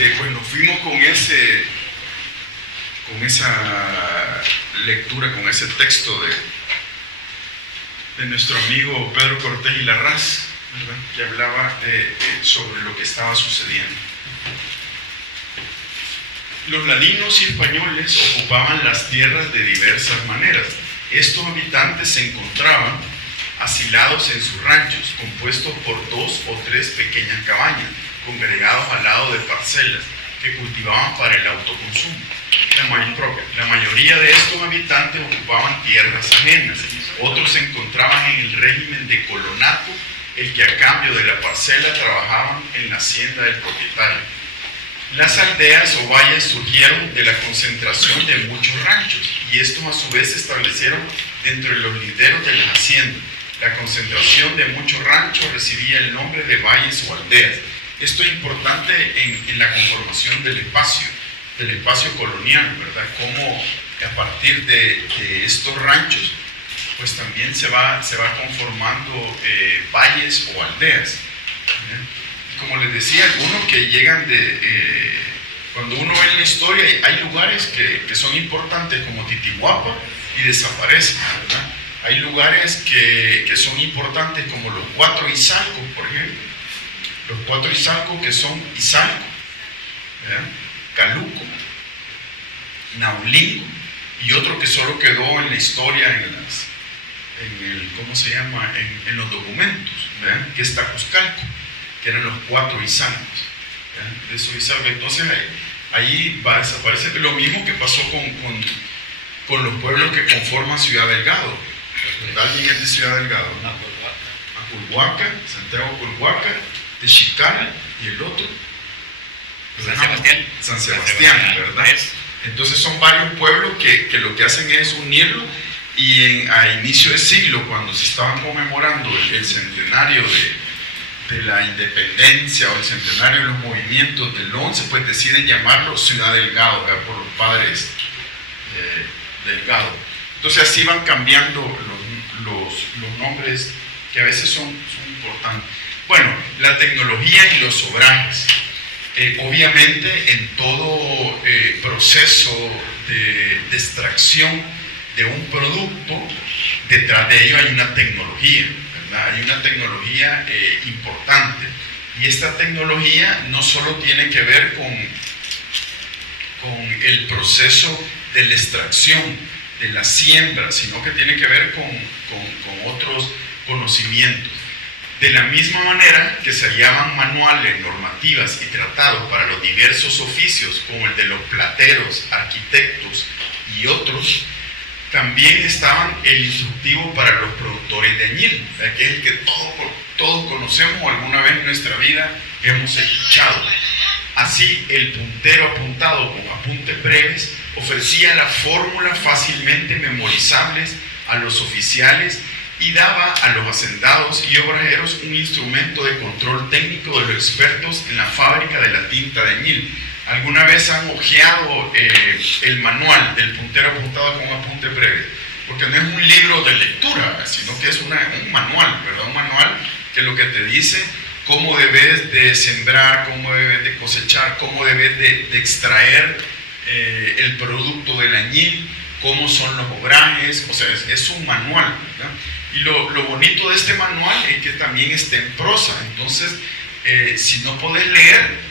Pues nos fuimos con esa lectura, con ese texto de nuestro amigo Pedro Cortés y Larraz, ¿verdad?, que hablaba sobre lo que estaba sucediendo. Los ladinos y españoles ocupaban las tierras de diversas maneras. Estos habitantes se encontraban asilados en sus ranchos, compuestos por 2 o 3 pequeñas cabañas, congregados al lado de parcelas que cultivaban para el autoconsumo. La mayoría de estos habitantes ocupaban tierras ajenas. Otros se encontraban en el régimen de colonato, el que a cambio de la parcela trabajaban en la hacienda del propietario. Las aldeas o valles surgieron de la concentración de muchos ranchos, y estos a su vez se establecieron dentro de los linderos de las haciendas. La concentración de muchos ranchos recibía el nombre de valles o aldeas. Esto es importante en la conformación del espacio colonial, ¿verdad? Cómo a partir de estos ranchos, pues también se va conformando valles o aldeas. Como les decía, algunos que llegan cuando uno ve en la historia, hay lugares que son importantes como Titihuapa y desaparecen, ¿verdad? Hay lugares que son importantes como los 4 Izalcos, por ejemplo. Los 4 Izalcos que son Izalco, ¿verdad?, Caluco, Naulinco, y otro que solo quedó en la historia, en los documentos, ¿verdad?, que es Tacuzcalco, que eran los 4 Izalcos, ¿verdad?, de esos Izalcos. Entonces ahí va a desaparecer. Lo mismo que pasó con los pueblos que conforman Ciudad Delgado. ¿Alguien es de Ciudad Delgado? Aculhuaca, Santiago Aculhuaca, Texicana, y el otro San Sebastián, ¿verdad? Entonces son varios pueblos que lo que hacen es unirlo, y a inicio de siglo, cuando se estaban conmemorando el centenario de la independencia o el centenario de los movimientos del 11, pues deciden llamarlo Ciudad Delgado, ¿verdad?, por los padres Delgado. Entonces así van cambiando los nombres, que a veces son importantes. Bueno, la tecnología y los obrajes. Obviamente en todo proceso de extracción de un producto, detrás de ello hay una tecnología, ¿verdad? Hay una tecnología importante, y esta tecnología no solo tiene que ver con el proceso de la extracción, de la siembra, sino que tiene que ver con otros conocimientos. De la misma manera que se hallaban manuales, normativas y tratados para los diversos oficios, como el de los plateros, arquitectos y otros, también estaban el instructivo para los productores de añil, que es el que todos conocemos o alguna vez en nuestra vida hemos escuchado. Así, el puntero apuntado con apuntes breves ofrecía la fórmula fácilmente memorizables a los oficiales y daba a los hacendados y obrajeros un instrumento de control técnico de los expertos en la fábrica de la tinta de añil. ¿Alguna vez han hojeado el manual del puntero apuntado con apuntes breves? Porque no es un libro de lectura, sino que es un manual, ¿verdad? Un manual que lo que te dice cómo debes de sembrar, cómo debes de cosechar, cómo debes de extraer el producto del añil, cómo son los obrajes. O sea, es un manual, ¿verdad? Y lo bonito de este manual es que también está en prosa. Entonces, si no podés leer,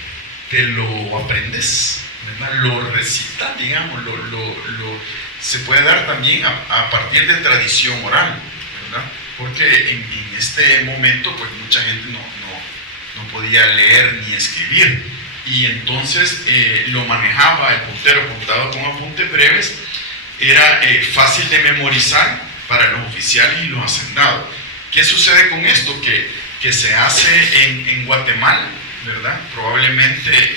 te lo aprendes, ¿verdad? Lo recitas, digamos, se puede dar también a partir de tradición oral, ¿verdad? Porque en este momento, pues mucha gente no podía leer ni escribir, y entonces lo manejaba el puntero apuntado con apuntes breves. Era fácil de memorizar para los oficiales y los hacendados. ¿Qué sucede con esto? Que se hace en Guatemala, ¿verdad? Probablemente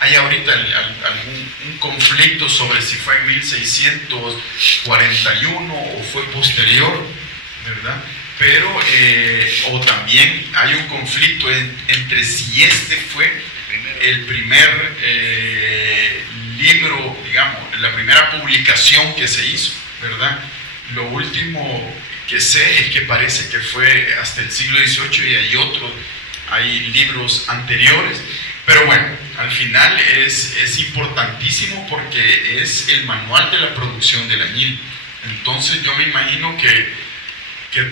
hay ahorita un conflicto sobre si fue en 1641 o fue posterior, ¿verdad? Pero, o también hay un conflicto entre si este fue el primer libro, digamos, la primera publicación que se hizo, ¿verdad? Lo último que sé es que parece que fue hasta el siglo XVIII, y hay libros anteriores, Pero bueno, al final es importantísimo porque es el manual de la producción del añil. Entonces yo me imagino que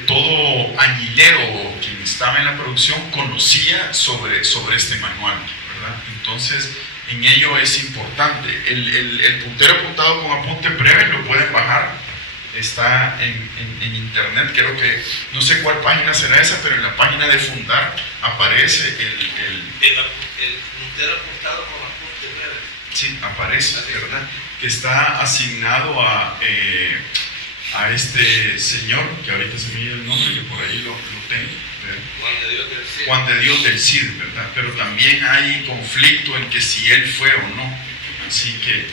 todo añilero o quien estaba en la producción conocía sobre este manual, ¿verdad? Entonces en ello es importante. El puntero apuntado con apunte breve lo pueden bajar, está en internet, creo que, no sé cuál página será esa, pero en la página de Fundar aparece el puntero apuntado con apunte breve. Sí, aparece, ¿verdad? Que está asignado a este señor, que ahorita se me dio el nombre, que por ahí lo tengo, ¿verdad? Juan de Dios del Cid, ¿verdad? Pero también hay conflicto en que si él fue o no. Así que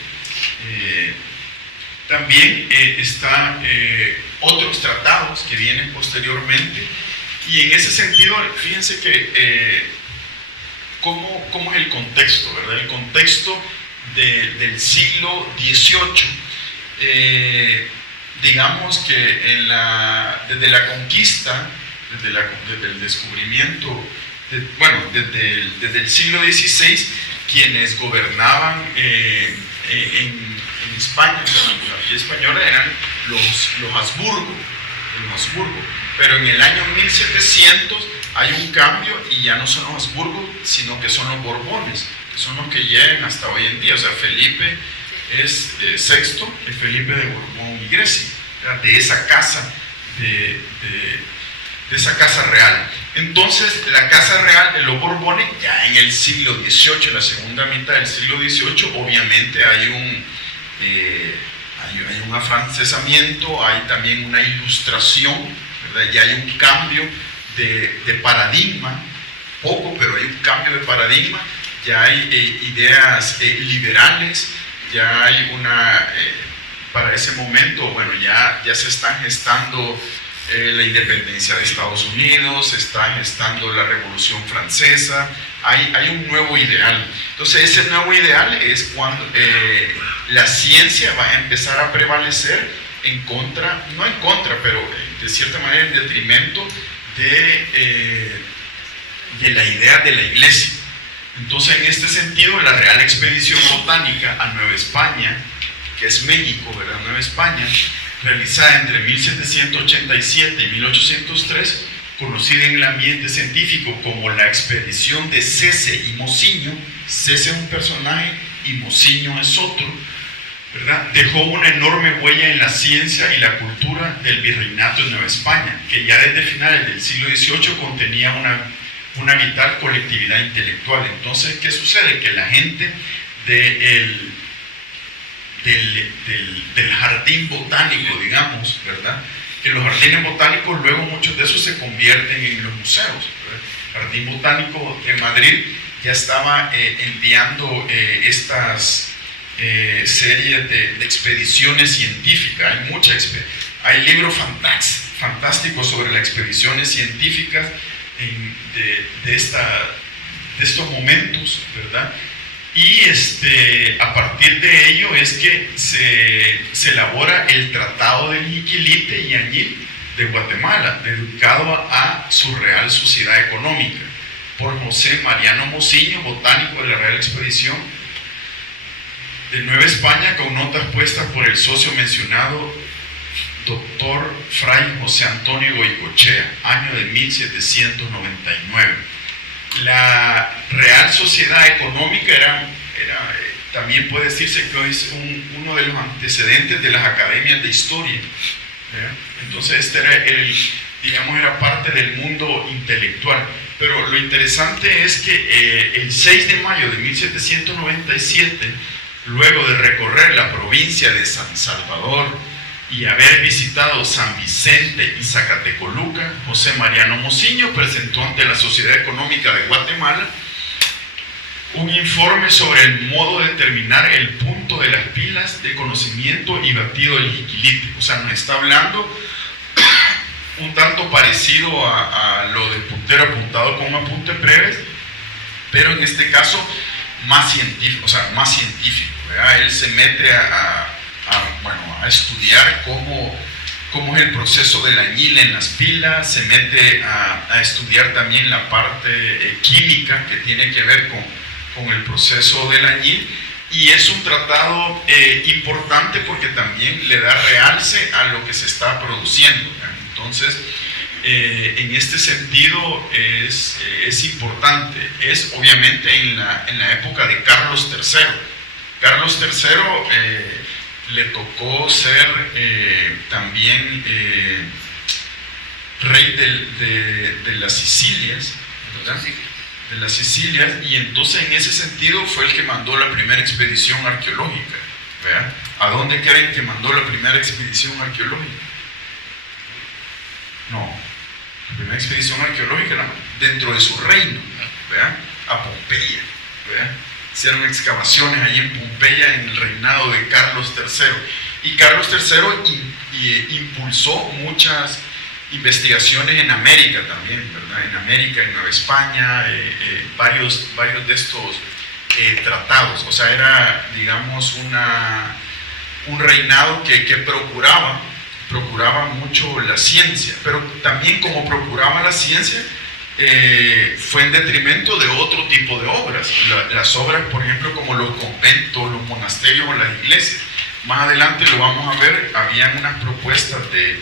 también están otros tratados que vienen posteriormente, y en ese sentido, fíjense que ¿cómo es el contexto, ¿verdad? El contexto del siglo XVIII, digamos que desde la conquista, desde el descubrimiento, desde el siglo XVI, quienes gobernaban en España, la española, eran los Habsburgo, pero en el año 1700 hay un cambio y ya no son los Habsburgo, sino que son los Borbones, que son los que llegan hasta hoy en día. O sea, Felipe es VI, es Felipe de Borbón y Grecia, de esa casa, de esa casa real. Entonces, la casa real de los Borbones, ya en el siglo XVIII, en la segunda mitad del siglo XVIII, obviamente hay un afrancesamiento, hay también una ilustración, ¿verdad? Ya hay un cambio de paradigma, poco, pero hay un cambio de paradigma, ya hay ideas liberales, ya hay para ese momento, bueno, ya se están gestando la independencia de Estados Unidos, se está gestando la Revolución Francesa, hay un nuevo ideal. Entonces ese nuevo ideal es cuando la ciencia va a empezar a prevalecer no en contra, pero de cierta manera en detrimento de la idea de la Iglesia. Entonces, en este sentido, la Real Expedición Botánica a Nueva España, que es México, ¿verdad? Nueva España, realizada entre 1787 y 1803, conocida en el ambiente científico como la expedición de Cece y Mociño. Cece es un personaje y Mociño es otro, ¿verdad? Dejó una enorme huella en la ciencia y la cultura del virreinato de Nueva España, que ya desde finales del siglo XVIII contenía una vital colectividad intelectual. Entonces, ¿qué sucede? Que la gente del jardín botánico, digamos, ¿verdad? Que los jardines botánicos, luego muchos de esos se convierten en los museos, ¿verdad? El Jardín Botánico de Madrid ya estaba enviando estas series de expediciones científicas. Hay libros fantásticos sobre las expediciones científicas de estos momentos, ¿verdad? Y a partir de ello es que se elabora el Tratado del Jiquilite y Añil de Guatemala, dedicado a su Real Sociedad Económica, por José Mariano Mociño, botánico de la Real Expedición de Nueva España, con notas puestas por el socio mencionado, doctor Fray José Antonio Goicoechea, año de 1799. La Real Sociedad Económica también puede decirse que es uno de los antecedentes de las academias de historia, ¿verdad? Entonces era parte del mundo intelectual. Pero lo interesante es que el 6 de mayo de 1797, luego de recorrer la provincia de San Salvador y haber visitado San Vicente y Zacatecoluca, José Mariano Mociño presentó ante la Sociedad Económica de Guatemala un informe sobre el modo de determinar el punto de las pilas de conocimiento y batido del jiquilite. O sea, nos está hablando un tanto parecido a lo del puntero apuntado con apuntes breves, pero en este caso más científico, ¿verdad? Él se mete a estudiar cómo es el proceso del añil en las pilas, se mete a estudiar también la parte química que tiene que ver con el proceso del añil, y es un tratado importante porque también le da realce a lo que se está produciendo. Entonces, en este sentido es importante. Es obviamente en la época de Carlos III. Carlos III le tocó ser también rey de las Sicilias, ¿verdad? De las Sicilias, y entonces en ese sentido fue el que mandó la primera expedición arqueológica, ¿verdad? ¿A dónde creen que mandó la primera expedición arqueológica? No, la primera expedición arqueológica era dentro de su reino, ¿verdad? A Pompeya, ¿verdad? Hicieron excavaciones allí en Pompeya en el reinado de Carlos III, y Carlos III impulsó muchas investigaciones en América también, ¿verdad? En América, en Nueva España, varios de estos tratados. O sea, era, digamos, un reinado que procuraba mucho la ciencia, pero también como procuraba la ciencia, fue en detrimento de otro tipo de obras. Las obras, por ejemplo, como los conventos, los monasterios o las iglesias. Más adelante lo vamos a ver, habían unas propuestas de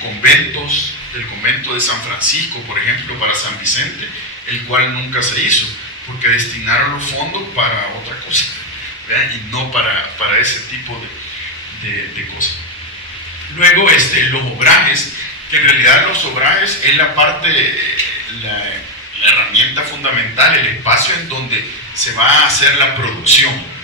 conventos, del convento de San Francisco, por ejemplo, para San Vicente, el cual nunca se hizo, porque destinaron los fondos para otra cosa, ¿verdad? Y no para ese tipo de cosas. Luego, los obrajes, que en realidad los obrajes es la parte, la herramienta fundamental, el espacio en donde se va a hacer la producción.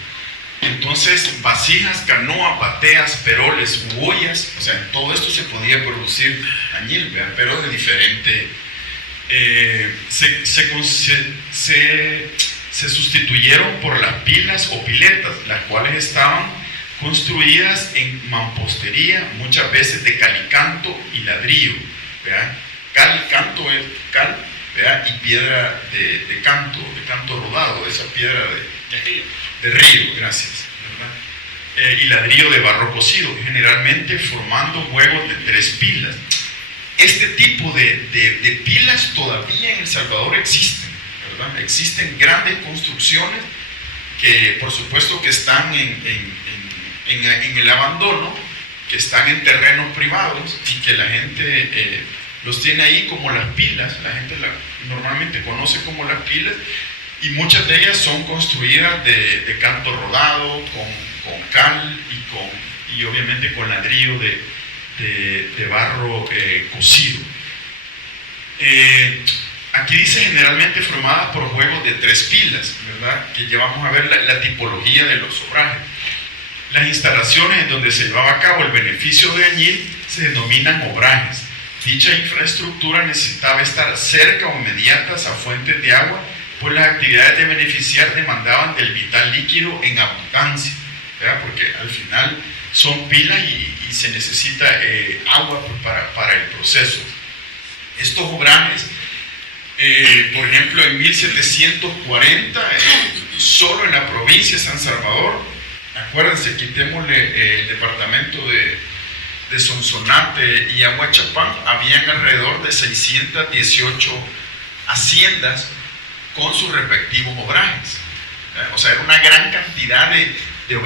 Entonces, vasijas, canoas, bateas, peroles, ollas, o sea, en todo esto se podía producir añil, ¿verdad? Pero de diferente. Se sustituyeron por las pilas o piletas, las cuales estaban construidas en mampostería, muchas veces de calicanto y ladrillo, ¿verdad? Canto es cal, ¿verdad? Y piedra de canto rodado, esa piedra de río, gracias, ¿verdad? Y ladrillo de barro cocido, generalmente formando juegos de 3 pilas. Este tipo de pilas todavía en El Salvador existen, ¿verdad? Existen grandes construcciones que por supuesto que están en el abandono, que están en terrenos privados y que la gente los tiene ahí como las pilas. La gente normalmente conoce como las pilas, y muchas de ellas son construidas de canto rodado, con cal y obviamente con ladrillo de barro cocido. Aquí dice generalmente formadas por juegos de 3 pilas, ¿verdad? Que ya vamos a ver la tipología de los obrajes. Las instalaciones en donde se llevaba a cabo el beneficio de añil se denominan obrajes. Dicha infraestructura necesitaba estar cerca o inmediatas a fuentes de agua, pues las actividades de beneficiar demandaban del vital líquido en abundancia, ¿verdad? Porque al final son pilas y se necesita agua para el proceso. Estos obrajes, por ejemplo, en 1740, solo en la provincia de San Salvador, acuérdense, quitémosle el departamento de Sonsonate y Aguachapán, habían alrededor de 618 haciendas con sus respectivos obrajes. O sea, era una gran cantidad de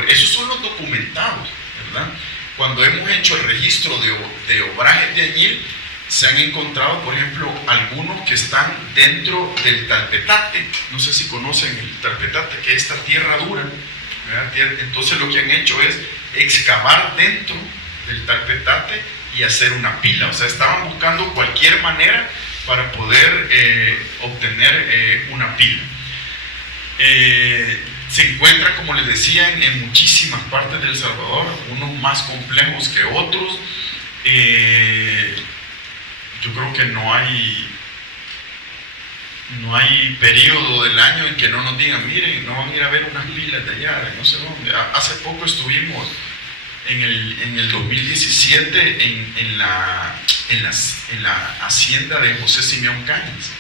esos son los documentados, ¿verdad? Cuando hemos hecho el registro de obrajes de añil, se han encontrado, por ejemplo, algunos que están dentro del talpetate. No sé si conocen el talpetate, que es esta tierra dura, ¿verdad? Entonces lo que han hecho es excavar dentro del talpetate y hacer una pila. O sea, estaban buscando cualquier manera para poder obtener una pila. Se encuentra, como les decía, en muchísimas partes de El Salvador, unos más complejos que otros. Yo creo que no hay periodo del año en que no nos digan, miren, no van a ir a ver unas pilas de allá, de no sé dónde. Hace poco estuvimos en el 2017 en la hacienda de José Simeón Cañas,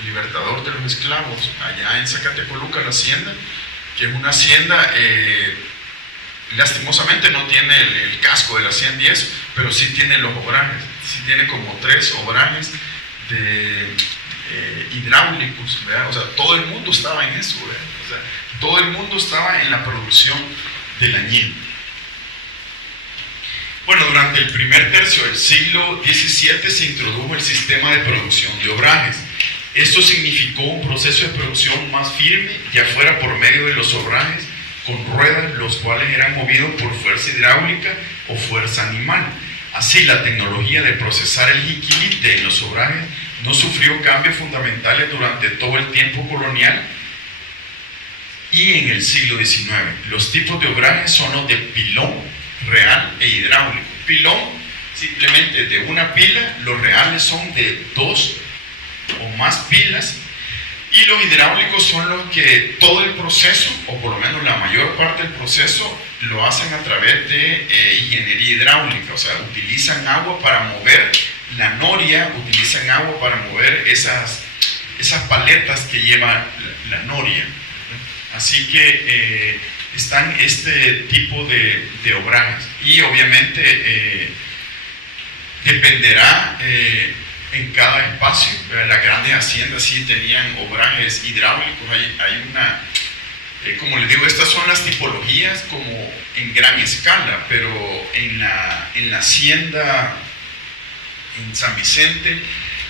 el libertador de los esclavos, allá en Zacatecoluca, la hacienda, que es una hacienda, lastimosamente no tiene el casco de la hacienda y eso, pero sí tiene los obrajes, sí tiene como 3 obrajes hidráulicos, ¿verdad? O sea, todo el mundo estaba en eso, ¿verdad? O sea, todo el mundo estaba en la producción del añil. Bueno, durante el primer tercio del siglo XVII se introdujo el sistema de producción de obrajes. Esto significó un proceso de producción más firme, ya fuera por medio de los obrajes con ruedas, los cuales eran movidos por fuerza hidráulica o fuerza animal. Así, la tecnología de procesar el jiquilite en los obrajes no sufrió cambios fundamentales durante todo el tiempo colonial y en el siglo XIX. Los tipos de obrajes son los de pilón, real e hidráulico. Pilón, simplemente de una pila, los reales son de 2 o más pilas, y los hidráulicos son los que todo el proceso, o por lo menos la mayor parte del proceso, lo hacen a través de ingeniería hidráulica, o sea, utilizan agua para mover la noria, utilizan agua para mover esas paletas que lleva la noria. Así que están este tipo de obrajes, y obviamente dependerá en cada espacio. Las grandes haciendas sí tenían obrajes hidráulicos. Hay una, como les digo, estas son las tipologías como en gran escala, pero en la hacienda en San Vicente,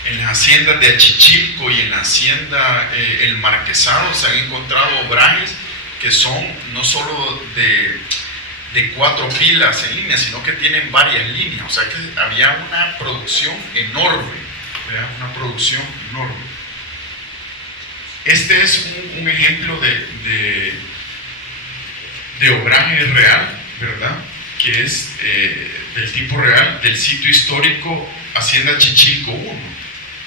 en las haciendas de Achichilco y en la hacienda El Marquesado se han encontrado obrajes que son no solo de 4 pilas en línea, sino que tienen varias líneas. O sea que había una producción enorme, ¿verdad? Una producción enorme. Este es un ejemplo de obraje real, ¿verdad? Que es del tipo real del sitio histórico Hacienda Chichilco 1,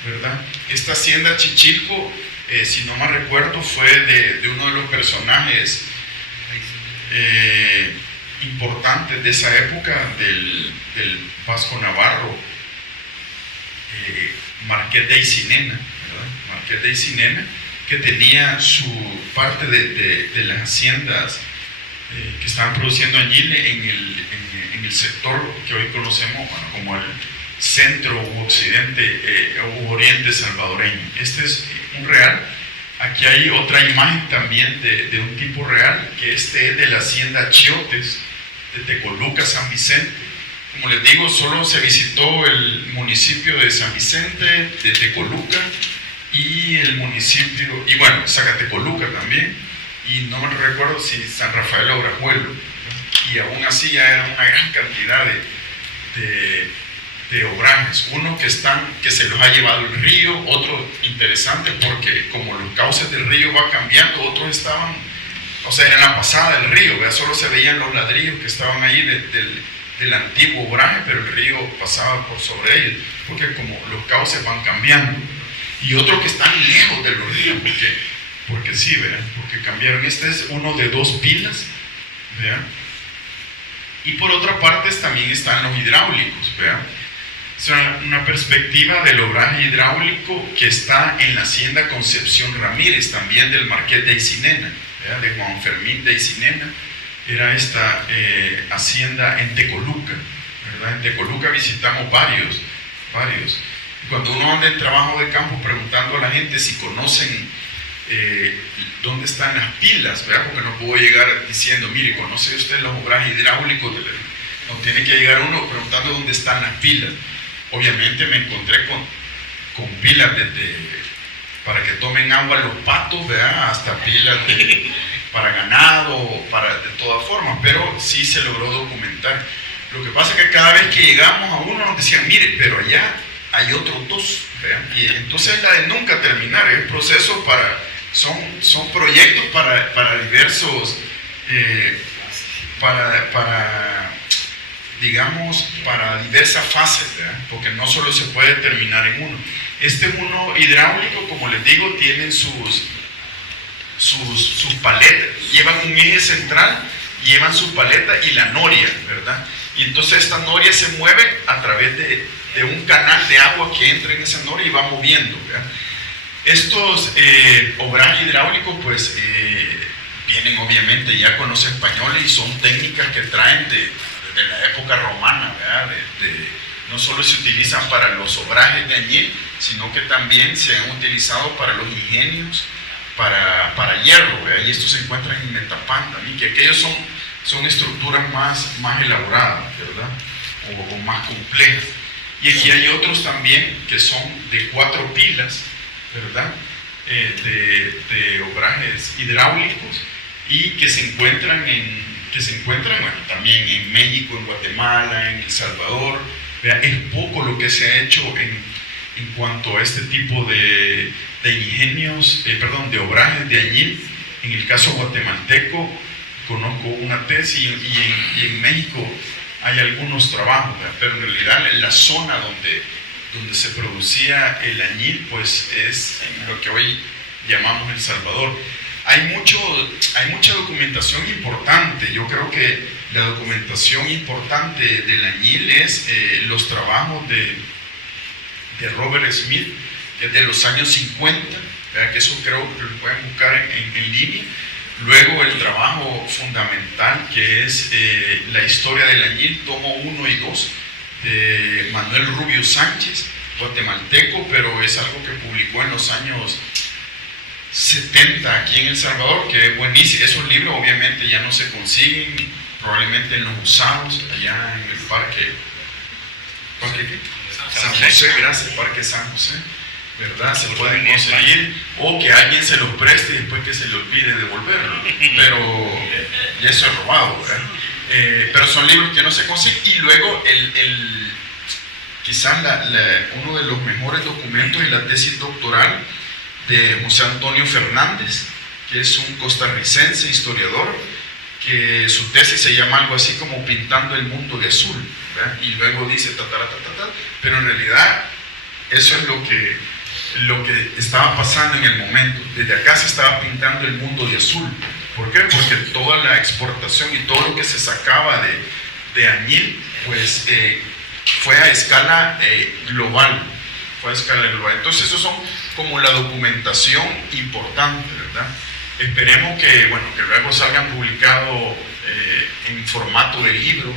¿verdad? Esta Hacienda Chichilco, si no mal recuerdo, fue de uno de los personajes importantes de esa época, del Vasco Navarro, Marqués de Aycinena, ¿verdad? Marqués de Aycinena, que tenía su parte de las haciendas que estaban produciendo añil en el sector que hoy conocemos, bueno, como el centro u occidente u oriente salvadoreño. Este es un real. Aquí hay otra imagen también de un tipo real, que este es de la hacienda Chiotes, de Tecoluca, San Vicente. Como les digo, solo se visitó el municipio de San Vicente, de Tecoluca, y el municipio, y bueno, Zacatecoluca también, y no me recuerdo si San Rafael o Brajuelo, y aún así ya era una gran cantidad de obrajes, uno que se los ha llevado el río, otro interesante porque como los cauces del río va cambiando, otros estaban, o sea, en la pasada del río, ¿verdad? Solo se veían los ladrillos que estaban ahí del antiguo obraje, pero el río pasaba por sobre ellos, porque como los cauces van cambiando, y otros que están lejos de los ríos, porque sí, ¿verdad? Porque cambiaron. Este es uno de 2 pilas, ¿verdad? Y por otra parte también están los hidráulicos, ¿verdad? Es una perspectiva del obraje hidráulico que está en la hacienda Concepción Ramírez, también del Marqués de Aycinena, ¿verdad? De Juan Fermín de Aycinena. Era esta hacienda en Tecoluca, ¿verdad? En Tecoluca visitamos varios. Cuando uno anda en trabajo de campo preguntando a la gente si conocen dónde están las pilas, ¿verdad? Porque no puedo llegar diciendo, mire, ¿conoce usted los obrajes hidráulicos? No, tiene que llegar uno preguntando dónde están las pilas. Obviamente me encontré con pilas para que tomen agua los patos, ¿verdad? Hasta pilas para ganado, de todas formas, pero sí se logró documentar. Lo que pasa es que cada vez que llegamos a uno nos decían, mire, pero allá hay otros 2, ¿verdad? Y entonces es la de nunca terminar, es proceso son proyectos para diversos, digamos, para diversas fases, ¿verdad? Porque no solo se puede terminar en uno. Este es uno hidráulico, como les digo, tienen sus paletas, llevan un eje central, llevan su paleta y la noria, ¿verdad? Y entonces esta noria se mueve a través de un canal de agua que entra en esa noria y va moviendo, ¿verdad? Estos obrajes hidráulicos pues vienen obviamente ya con los españoles y son técnicas que traen de la época romana, ¿verdad? No solo se utilizan para los obrajes de añil, sino que también se han utilizado para los ingenios, para hierro, ¿verdad? Y estos se encuentran en Metapán también, que aquellos son estructuras más elaboradas, ¿verdad? O más complejas. Y aquí hay otros también que son de 4 pilas, ¿verdad? De obrajes hidráulicos y que se encuentran bueno, también en México, en Guatemala, en El Salvador. ¿Verdad? Es poco lo que se ha hecho en cuanto a este tipo de ingenios, de obrajes de añil. En el caso guatemalteco conozco una tesis y en México hay algunos trabajos, ¿verdad? Pero en realidad en la zona donde se producía el añil, pues es en lo que hoy llamamos El Salvador. Hay mucha documentación importante. Yo creo que la documentación importante del añil es los trabajos de Robert Smith, que es de los años 50, ¿verdad? Que eso creo que lo pueden buscar en línea. Luego el trabajo fundamental que es la historia del añil, tomo 1 y 2, de Manuel Rubio Sánchez, guatemalteco, pero es algo que publicó en los años 70 aquí en El Salvador, que es buenísimo. Esos libros obviamente ya no se consiguen, probablemente en los usados, allá en el parque San José, gracias, Parque San José, ¿verdad? Se pueden conseguir, o que alguien se los preste y después que se le olvide devolverlo, pero eso es robado, ¿verdad? Pero son libros que no se consiguen. Y luego quizás uno de los mejores documentos es la tesis doctoral de José Antonio Fernández, que es un costarricense historiador, que su tesis se llama algo así como Pintando el Mundo de Azul, ¿verdad? Y luego dice pero en realidad eso es lo que estaba pasando en el momento. Desde acá se estaba pintando el mundo de azul. ¿Por qué? Porque toda la exportación y todo lo que se sacaba de añil, pues fue a escala global. Entonces, esos son como la documentación importante, ¿verdad? Esperemos que luego salgan publicado en formato de libro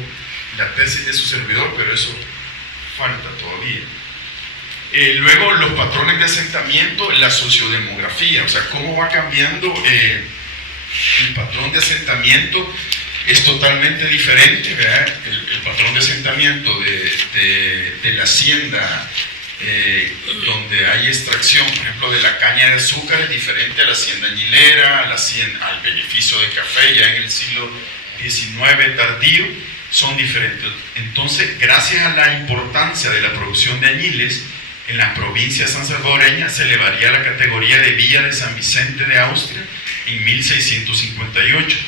la tesis de su servidor, pero eso falta todavía. Luego los patrones de asentamiento, la sociodemografía, o sea, cómo va cambiando el patrón de asentamiento. Es totalmente diferente, ¿verdad? El patrón de asentamiento de la hacienda donde hay extracción, por ejemplo, de la caña de azúcar, es diferente a la hacienda añilera, al beneficio de café ya en el siglo XIX tardío, son diferentes. Entonces, gracias a la importancia de la producción de añiles, en las provincias sansalvadoreñas se elevaría a la categoría de Villa de San Vicente de Austria en 1658.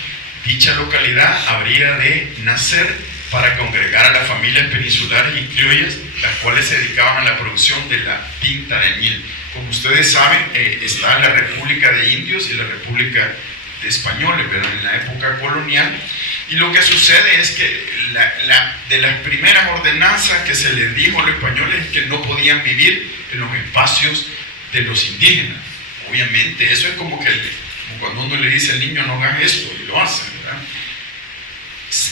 Dicha localidad habría de nacer para congregar a las familias peninsulares y criollas, las cuales se dedicaban a la producción de la tinta de añil. Como ustedes saben, está la República de Indios y la República de Españoles, pero en la época colonial. Y lo que sucede es que de las primeras ordenanzas que se les dijo a los españoles es que no podían vivir en los espacios de los indígenas. Obviamente, eso es como cuando uno le dice al niño no hagas esto, y lo hacen, ¿verdad?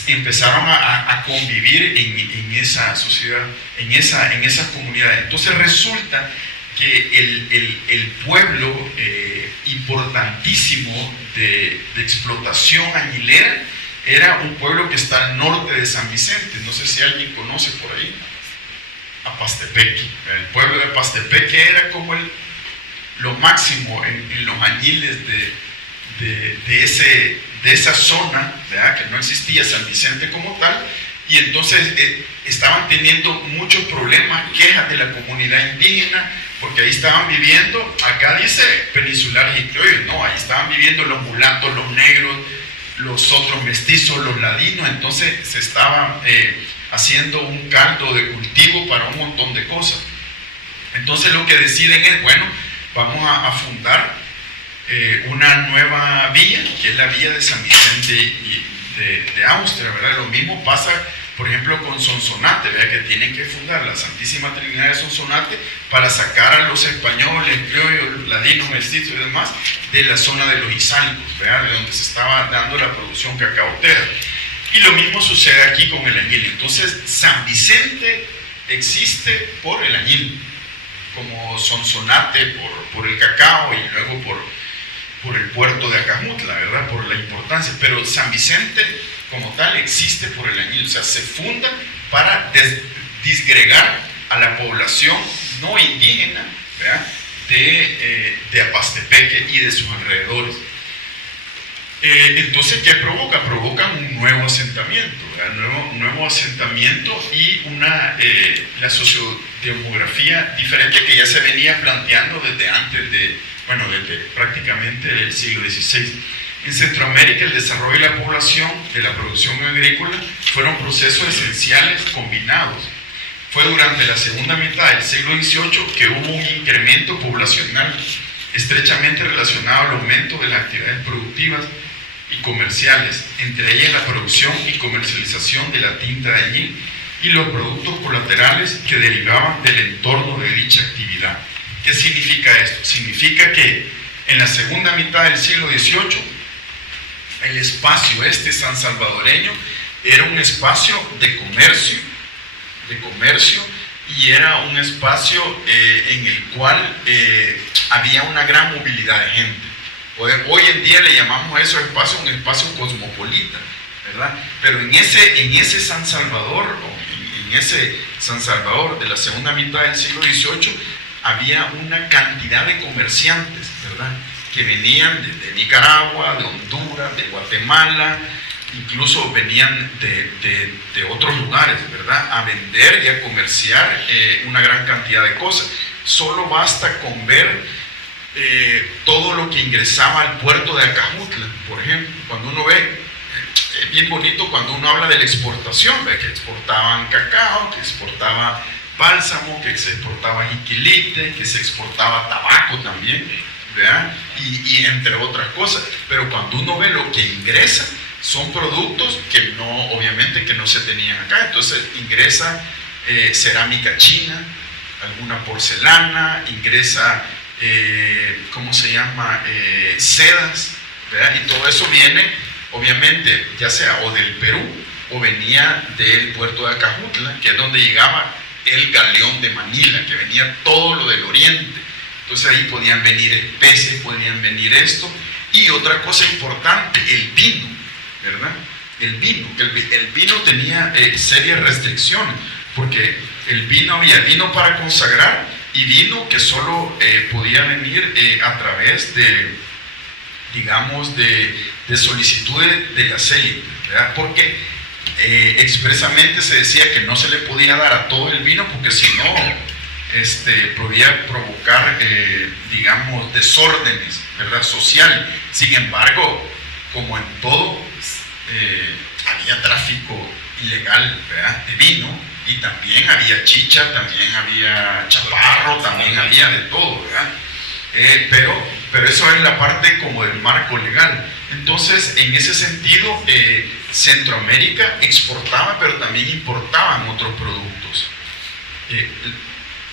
Empezaron a convivir en esa sociedad, en esas comunidades. Entonces resulta que el pueblo importantísimo de explotación añilera era un pueblo que está al norte de San Vicente. No sé si alguien conoce por ahí a Pastepeque. El pueblo de Pastepeque era como lo máximo en los añiles de esa zona, ¿verdad? Que no existía San Vicente como tal, y entonces estaban teniendo muchos problemas, quejas de la comunidad indígena, porque ahí estaban viviendo, acá dice peninsulares y criollos, no, ahí estaban viviendo los mulatos, los negros, los otros mestizos, los ladinos. Entonces se estaba haciendo un caldo de cultivo para un montón de cosas. Entonces lo que deciden es, bueno, vamos a fundar una nueva villa, que es la villa de San Vicente de Austria, ¿verdad? Lo mismo pasa, por ejemplo, con Sonsonate, ¿verdad? Que tienen que fundar la Santísima Trinidad de Sonsonate para sacar a los españoles, criollos, ladinos, mestizos y demás de la zona de los Izalcos, ¿verdad? De donde se estaba dando la producción cacaotera. Y lo mismo sucede aquí con el añil. Entonces, San Vicente existe por el añil. como Sonsonate por el cacao y luego por el puerto de Acajutla, ¿verdad? Por la importancia. Pero San Vicente como tal existe por el añil, o sea, se funda para disgregar a la población no indígena, ¿verdad? De Apastepeque y de sus alrededores. Entonces, ¿qué provoca? Provoca un nuevo asentamiento, nuevo asentamiento y la sociodemografía diferente que ya se venía planteando desde antes desde prácticamente el siglo XVI. En Centroamérica, el desarrollo de la población, de la producción agrícola, fueron procesos esenciales combinados. Fue durante la segunda mitad del siglo XVIII que hubo un incremento poblacional estrechamente relacionado al aumento de las actividades productivas y comerciales, entre ellas la producción y comercialización de la tinta de añil y los productos colaterales que derivaban del entorno de dicha actividad. ¿Qué significa esto? Significa que en la segunda mitad del siglo XVIII el espacio sansalvadoreño era un espacio de comercio y era un espacio en el cual había una gran movilidad de gente. Hoy en día le llamamos a esos espacios un espacio cosmopolita, ¿verdad? Pero en ese San Salvador, en ese San Salvador de la segunda mitad del siglo XVIII, había una cantidad de comerciantes, ¿verdad? Que venían de Nicaragua, de Honduras, de Guatemala, incluso venían de otros lugares, ¿verdad? A vender y a comerciar una gran cantidad de cosas. Solo basta con ver todo lo que ingresaba al puerto de Acajutla, por ejemplo. Cuando uno ve, es bien bonito cuando uno habla de la exportación, ve que exportaban cacao, que exportaba bálsamo, que se exportaba jiquilite, que se exportaba tabaco también, ¿verdad? Y entre otras cosas. Pero cuando uno ve lo que ingresa, son productos que no, obviamente que no se tenían acá. Entonces ingresa cerámica china, alguna porcelana, ingresa ¿cómo se llama? Sedas, ¿verdad? Y todo eso viene, obviamente, ya sea o del Perú o venía del puerto de Acajutla, que es donde llegaba el galeón de Manila, que venía todo lo del oriente. Entonces ahí podían venir especies, podían venir esto. Y otra cosa importante, el vino, ¿verdad? El vino tenía serias restricciones, porque había vino para consagrar y vino que solo podía venir a través de, digamos, de solicitudes de las élites, ¿verdad? Porque expresamente se decía que no se le podía dar a todo el vino, porque si no podía provocar, digamos, desórdenes, ¿verdad? Social. Sin embargo, como en todo, había tráfico ilegal, ¿verdad? De vino. Y también había chicha, también había chaparro, también había de todo, ¿verdad? Pero eso es la parte como del marco legal. Entonces, en ese sentido, Centroamérica exportaba, pero también importaban otros productos.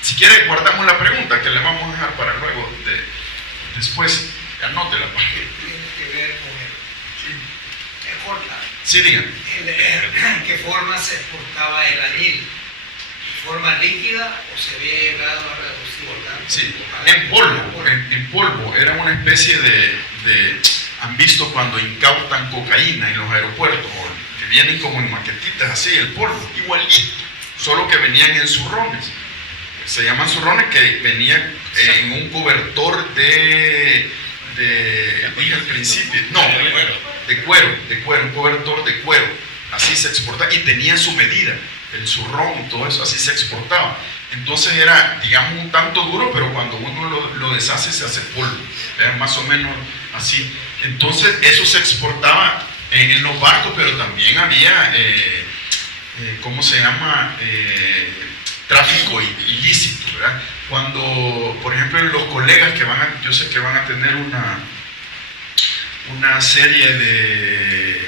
Si quiere, guardamos la pregunta que le vamos a dejar para luego, después, anótela. Tiene que ver con el forma. Sí, diga. ¿En qué forma se exportaba el añil? ¿En forma líquida o se había llegado a reducir? Sí, en polvo. Era una especie han visto cuando incautan cocaína en los aeropuertos, que vienen como en maquetitas así, el polvo, igualito, solo que venían en zurrones. Se llaman zurrones, que venían en un cobertor dije al principio, no, de cuero, un cobertor de cuero, así se exportaba y tenía su medida, el zurrón y todo eso, así se exportaba. Entonces era, digamos, un tanto duro, pero cuando uno lo deshace se hace polvo, era más o menos así. Entonces eso se exportaba en los barcos, pero también había, ¿cómo se llama? Tráfico ilícito, ¿verdad? Cuando, por ejemplo, los colegas yo sé que van a tener una serie de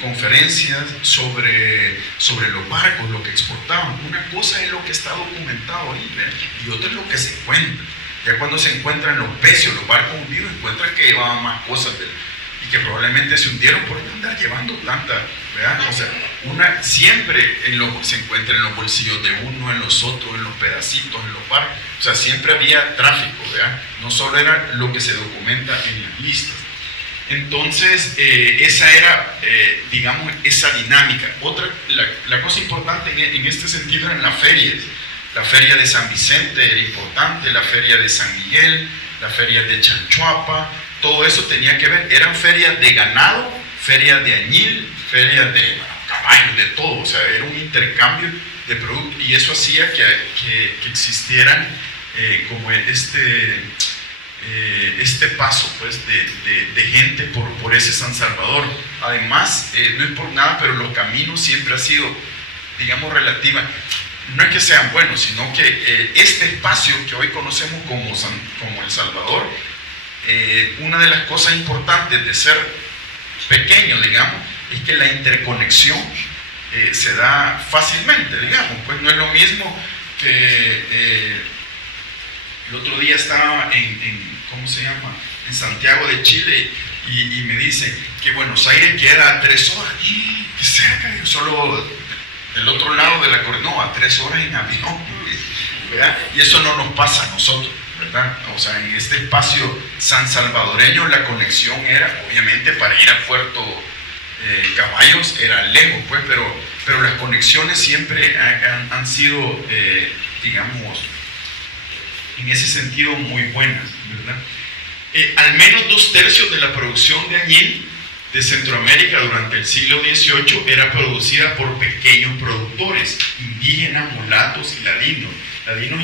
conferencias sobre los barcos, lo que exportaban. Una cosa es lo que está documentado ahí, ¿verdad? Y otra es lo que se encuentra. Ya cuando se encuentran los pecios, los barcos hundidos, encuentran que llevaban más cosas y que probablemente se hundieron por andar llevando planta, ¿verdad? O sea, siempre se encuentra en los bolsillos de uno, en los otros, en los pedacitos, en los barcos, o sea, siempre había tráfico, ¿verdad? No solo era lo que se documenta en las listas. Entonces, esa era, digamos, esa dinámica. La cosa importante en este sentido eran las ferias. La feria de San Vicente era importante, la feria de San Miguel, la feria de Chalchuapa, todo eso tenía que ver. Eran ferias de ganado, ferias de añil, ferias de caballos, de todo. O sea, era un intercambio de productos y eso hacía que existieran como este paso pues, de gente por ese San Salvador. Además, no es por nada, pero los caminos siempre han sido, digamos, relativa. No es que sean buenos, sino que este espacio que hoy conocemos como El Salvador, una de las cosas importantes de ser pequeño, digamos, es que la interconexión se da fácilmente, digamos. Pues no es lo mismo que el otro día estaba ¿cómo se llama? En Santiago de Chile y me dice que Buenos Aires queda a 3 horas. ¡Qué cerca! Yo solo del otro lado de la cordillera, no, a 3 horas en avión, ¿verdad? Y eso no nos pasa a nosotros, ¿verdad? O sea, en este espacio san salvadoreño la conexión era, obviamente, para ir a Puerto Caballos era lejos, pues, pero las conexiones siempre han sido, digamos, en ese sentido muy buenas, ¿verdad? Al menos 2/3 de la producción de añil de Centroamérica durante el siglo XVIII era producida por pequeños productores, indígenas, mulatos y ladinos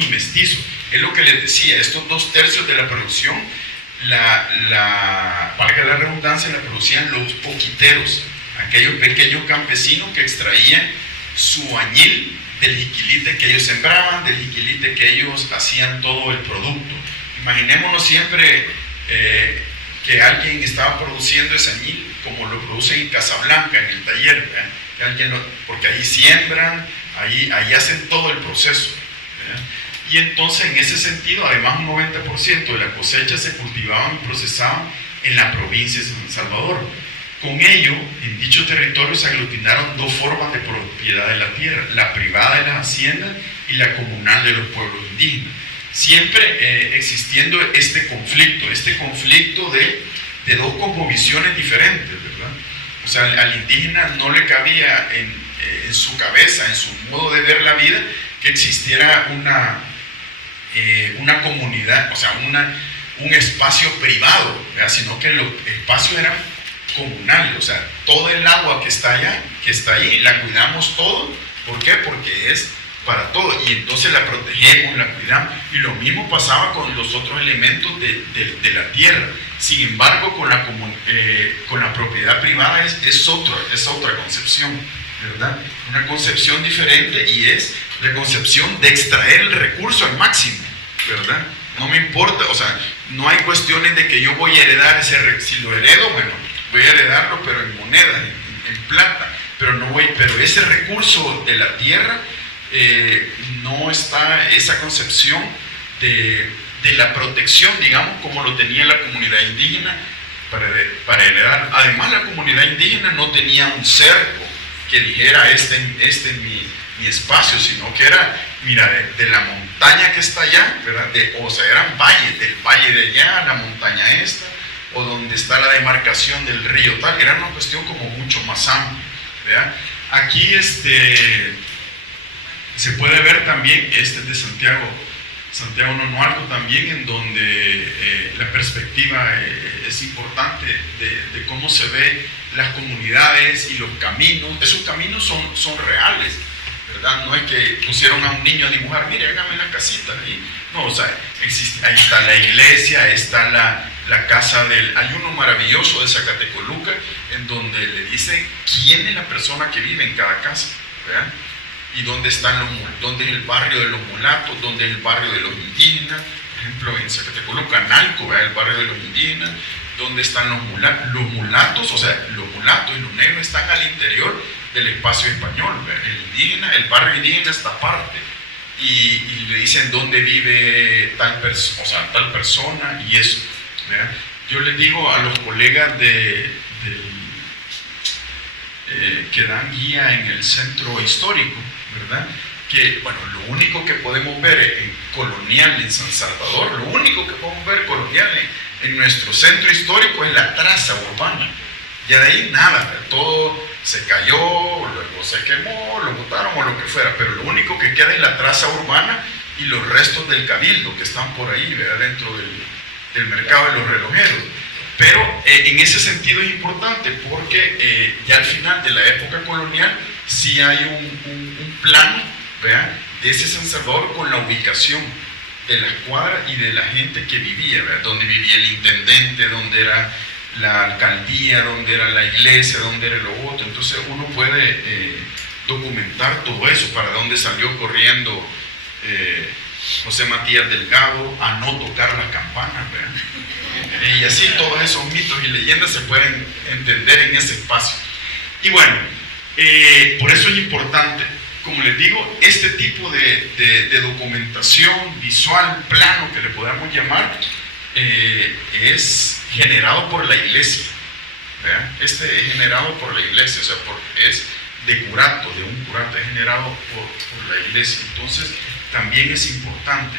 y mestizos. Es lo que les decía, estos 2/3 de la producción, valga la redundancia, la producían los poquiteros, aquellos pequeños campesinos que extraían su añil del jiquilite que ellos sembraban, del jiquilite que ellos hacían todo el producto. Imaginémonos siempre que alguien estaba produciendo ese añil como lo producen en Casablanca, en el taller, ¿verdad? Porque ahí siembran, ahí hacen todo el proceso, ¿verdad? Y entonces en ese sentido, además un 90% de la cosecha se cultivaban y procesaban en la provincia de San Salvador. Con ello, en dicho territorio se aglutinaron 2 formas de propiedad de la tierra, la privada de las haciendas y la comunal de los pueblos indígenas. Siempre existiendo este conflicto de 2 cosmovisiones diferentes, ¿verdad? O sea, al indígena no le cabía en su cabeza, en su modo de ver la vida, que existiera una comunidad, o sea, un espacio privado, ¿verdad? Sino que los espacios eran comunales, o sea, todo el agua que está allá, que está ahí, la cuidamos todo. ¿Por qué? Porque es para todo, y entonces la protegemos, la cuidamos, y lo mismo pasaba con los otros elementos de la tierra. Sin embargo, con la propiedad privada es otra concepción, ¿verdad? Una concepción diferente, y es la concepción de extraer el recurso al máximo, ¿verdad? No me importa, o sea, no hay cuestiones de que yo voy a heredar si lo heredo, bueno, voy a heredarlo, pero en moneda, en plata, pero ese recurso de la tierra, no está esa concepción de la protección, digamos, como lo tenía la comunidad indígena para heredar. Además, la comunidad indígena no tenía un cerco que dijera este es mi espacio, sino que era, mira, de la montaña que está allá, ¿verdad? O sea, eran valles, del valle de allá, la montaña esta, o donde está la demarcación del río tal. Era una cuestión como mucho más amplia, ¿verdad? Aquí se puede ver también, es de Santiago Nonualco también, en donde la perspectiva es importante de cómo se ve las comunidades y los caminos. Esos caminos son reales, ¿verdad? No es que pusieron a un niño a dibujar, mire, hágame la casita ahí. No, o sea, ahí está la iglesia, está la casa hay uno maravilloso de Zacatecoluca, en donde le dice quién es la persona que vive en cada casa, ¿verdad? Y dónde es el barrio de los mulatos, dónde es el barrio de los indígenas. Por ejemplo, en Zacatecoluca, Nalco, ¿verdad? El barrio de los indígenas, dónde están los mulatos, o sea, los mulatos y los negros están al interior del espacio español, ¿verdad? El barrio indígena está aparte, y le dicen dónde vive tal persona y eso, ¿verdad? yo les digo a los colegas que dan guía en el centro histórico, ¿verdad? Que, bueno, lo único que podemos ver en colonial en San Salvador, lo único que podemos ver colonial en nuestro centro histórico es la traza urbana. Ya de ahí nada, todo se cayó, luego se quemó, lo botaron o lo que fuera, pero lo único que queda es la traza urbana y los restos del cabildo que están por ahí, ¿verdad? Dentro del mercado de los relojeros. Pero en ese sentido es importante porque ya al final de la época colonial sí hay un plano, ¿verdad?, de ese San Salvador con la ubicación de las cuadras y de la gente que vivía, ¿verdad?, donde vivía el intendente, donde era la alcaldía, donde era la iglesia, donde era lo otro. Entonces uno puede documentar todo eso, para dónde salió corriendo José Matías Delgado a no tocar las campanas, ¿verdad? Y así todos esos mitos y leyendas se pueden entender en ese espacio. Y bueno, por eso es importante, como les digo, este tipo de documentación visual, plano, que le podamos llamar, es generado por la iglesia, ¿verdad? Este es generado por la iglesia, o sea, es de curato, de un curato, es generado por la iglesia. Entonces también es importante.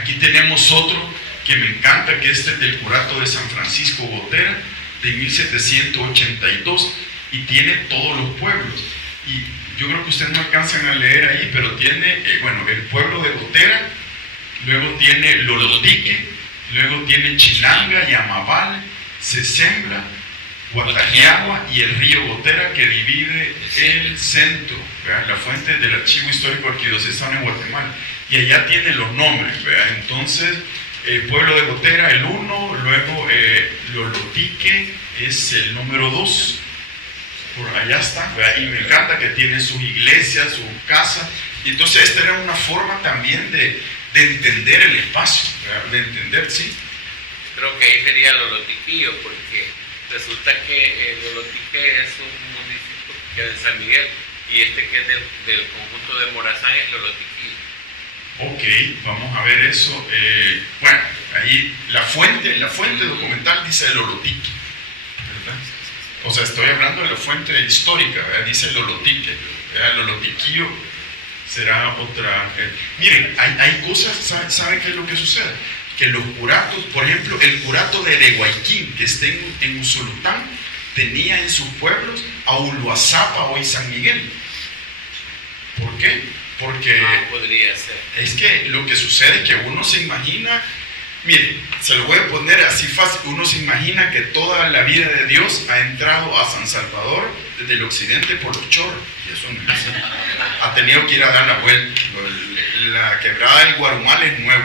Aquí tenemos otro que me encanta, que este es del curato de San Francisco Gotera, de 1782, y tiene todos los pueblos. Y yo creo que ustedes no alcanzan a leer ahí, pero tiene, bueno, el pueblo de Gotera, luego tiene Lolotique, luego tiene Chilanga, Yamabal, Sesembra, Guatajiagua y el río Gotera, que divide el centro, ¿verdad?, la fuente del Archivo Histórico Arquidiocesano en Guatemala. Y allá tiene los nombres, ¿verdad? Entonces, el pueblo de Gotera, el 1, luego Lolotique es el número 2, por allá está, ¿verdad? Y me encanta que tiene sus iglesias, su casa. Y entonces esta era una forma también de entender el espacio, ¿verdad?, de entender, sí. Creo que ahí sería Lolotiquillo, porque resulta que Lolotique es un municipio que queda en San Miguel, y este que es del conjunto de Morazán es Lolotiquillo. Ok, vamos a ver eso. Bueno, ahí la fuente documental dice Lolotique, ¿verdad? O sea, estoy hablando de la fuente histórica, ¿verdad? Dice Lolotique, ¿verdad? Lolotiquillo será otra. Miren, hay cosas, ¿saben qué es lo que sucede? Que los curatos, por ejemplo, el curato de Leguayquín, que está en Usulután, tenía en sus pueblos a Uluazapa, hoy San Miguel. ¿Por qué? Porque podría ser. Es que lo que sucede es que uno se imagina, mire, se lo voy a poner así fácil, uno se imagina que toda la vida de Dios ha entrado a San Salvador desde el occidente por los chorros, y eso no es así. Ha tenido que ir a dar la vuelta. La quebrada del Guarumal es nuevo,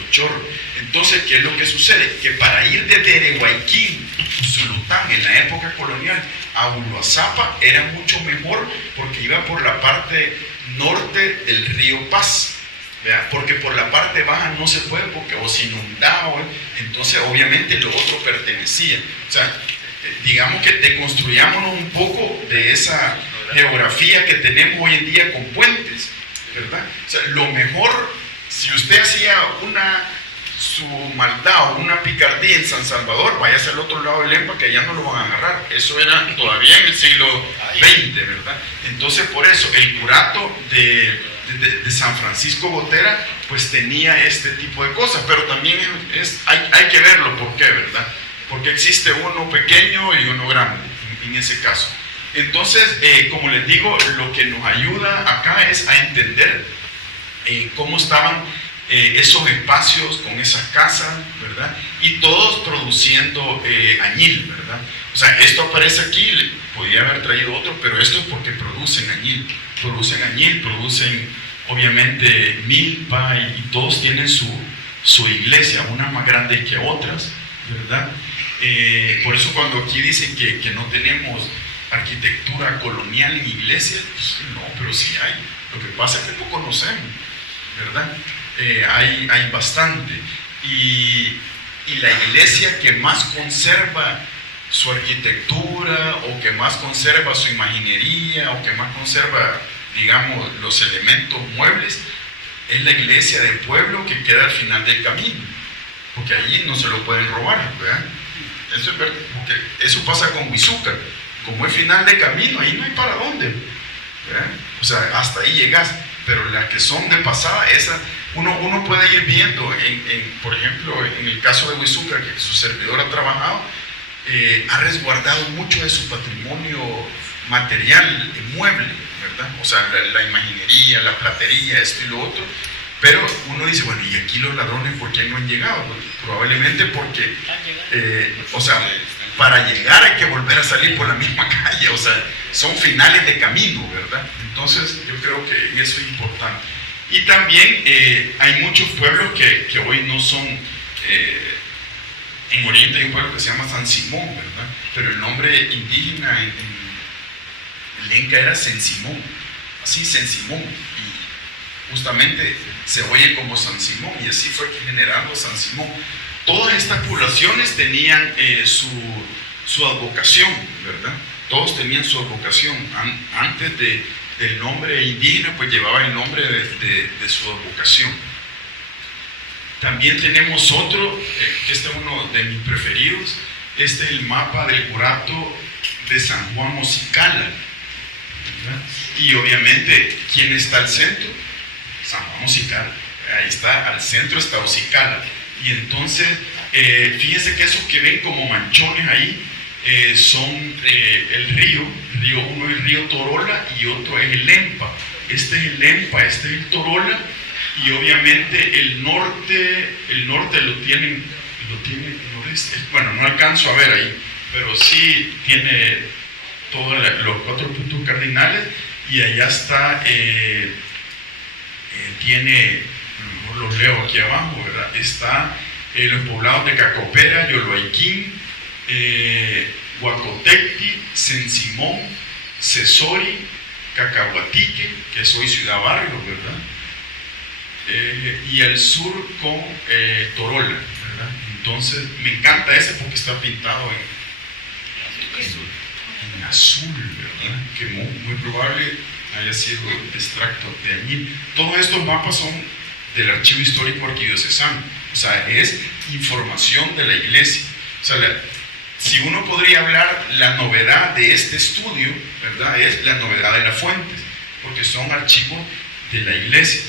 los chorros. Entonces, ¿qué es lo que sucede? Que para ir desde Ereguayquín, Usulután, en la época colonial, a Uluazapa era mucho mejor, porque iba por la parte norte del río Paz, ¿verdad? Porque por la parte baja no se puede, porque o se inundaba, entonces obviamente lo otro pertenecía. O sea, digamos que deconstruyámonos un poco de esa geografía que tenemos hoy en día con puentes, ¿verdad? O sea, lo mejor, si usted hacía su maldad o una picardía en San Salvador, váyase al otro lado del Lempa, que allá no lo van a agarrar. Eso era todavía en el siglo XX, ¿verdad? Entonces, por eso, el curato de San Francisco Gotera, pues tenía este tipo de cosas, pero también hay que verlo, ¿por qué, verdad? Porque existe uno pequeño y uno grande, en ese caso. Entonces, como les digo, lo que nos ayuda acá es a entender cómo estaban esos espacios con esas casas, ¿verdad? Y todos produciendo añil, ¿verdad? O sea, esto aparece aquí, podía haber traído otro, pero esto es porque producen añil, producen obviamente milpa, y todos tienen su iglesia, unas más grandes que otras, ¿verdad? Por eso cuando aquí dicen que no tenemos arquitectura colonial en iglesias, pues no, pero sí hay. Lo que pasa es que no conocemos, ¿verdad? Hay bastante. Y la iglesia que más conserva su arquitectura, o que más conserva su imaginería, o que más conserva, digamos, los elementos muebles, es la iglesia del pueblo que queda al final del camino. porque allí no se lo pueden robar, ¿verdad? Eso es verdad, porque eso pasa con Huizuca, como es final de camino, ahí no hay para dónde, ¿verdad? O sea, hasta ahí llegas, pero las que son de pasada, esas, uno puede ir viendo, por ejemplo, en el caso de Huizuca, que su servidor ha trabajado, ha resguardado mucho de su patrimonio material, mueble, ¿verdad? O sea, la imaginería, la platería, esto y lo otro. Pero uno dice, bueno, ¿y aquí los ladrones por qué no han llegado? Pues, probablemente porque, o sea, para llegar hay que volver a salir por la misma calle, o sea, son finales de camino, ¿verdad? Entonces, yo creo que eso es importante. Y también hay muchos pueblos que hoy no son, en Oriente hay un pueblo que se llama San Simón, ¿verdad? Pero el nombre indígena en lenca era Sen Simón, así Sen Simón, y justamente se oye como San Simón, y así fue generando San Simón. Todas estas poblaciones tenían su advocación, ¿verdad? Todos tenían su advocación. Antes del nombre indígena, pues llevaba el nombre de su advocación. También tenemos otro, que este es uno de mis preferidos. Este es el mapa del curato de San Juan Mocicala, ¿verdad? Y obviamente, ¿quién está al centro? San Juan Mocicala. Ahí está, al centro está Ocicala. Y entonces, fíjense que esos que ven como manchones ahí son el río uno es el río Torola y otro es el Lempa. Este es el Lempa, este es el Torola, y obviamente el norte lo tienen noreste. Bueno, no alcanzo a ver ahí, pero sí tiene todos los 4 puntos cardinales, y allá está, tiene, no los leo aquí abajo, ¿verdad? Está los poblados de Cacopera, Yoloaiquín, Huacotecti, Sen Simón, Cesori, Cacahuatique, que es hoy Ciudad Barrios, ¿verdad? Y al sur con Torola, ¿verdad? Entonces, me encanta ese porque está pintado en azul, ¿verdad? Que muy probable haya sido extracto de allí. Todos estos mapas son del Archivo Histórico Arquidiocesano, o sea, es información de la iglesia. O sea, si uno podría hablar, la novedad de este estudio, ¿verdad?, es la novedad de las fuentes, porque son archivos de la iglesia.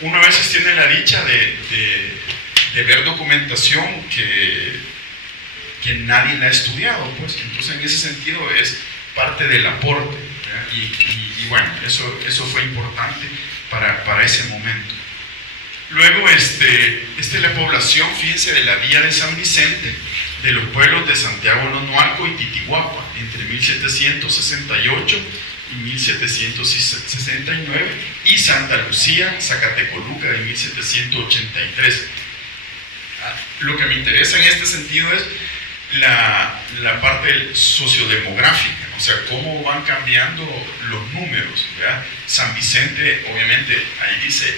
Uno a veces tiene la dicha de ver documentación que nadie la ha estudiado, pues, entonces en ese sentido es parte del aporte, ¿verdad? Y bueno, eso fue importante para ese momento. Luego, esta es la población, fíjense, de la Villa de San Vicente, de los pueblos de Santiago Nonualco y Titihuapa, entre 1768 y 1769, y Santa Lucía, Zacatecoluca, de 1783. Lo que me interesa en este sentido es la parte sociodemográfica, o sea, cómo van cambiando los números, ¿verdad? San Vicente, obviamente, ahí dice,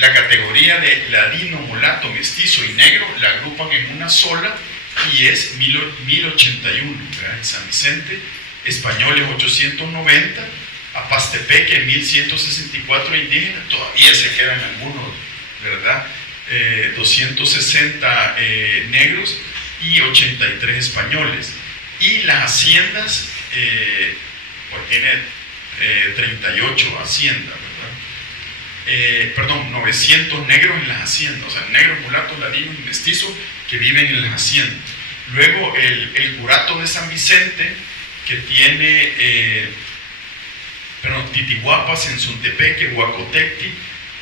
la categoría de ladino, mulato, mestizo y negro la agrupan en una sola y es 1081, ¿verdad? En San Vicente, españoles 890, Apastepeque 1164 indígenas, todavía se quedan algunos, ¿verdad? 260 negros y 83 españoles. Y las haciendas, pues tiene 38 haciendas, ¿verdad? 900 negros en las haciendas, o sea, negros, mulatos, ladinos y mestizos que viven en las haciendas. Luego el curato de San Vicente, que tiene Titihuapa, Sensuntepeque, Huacotecti,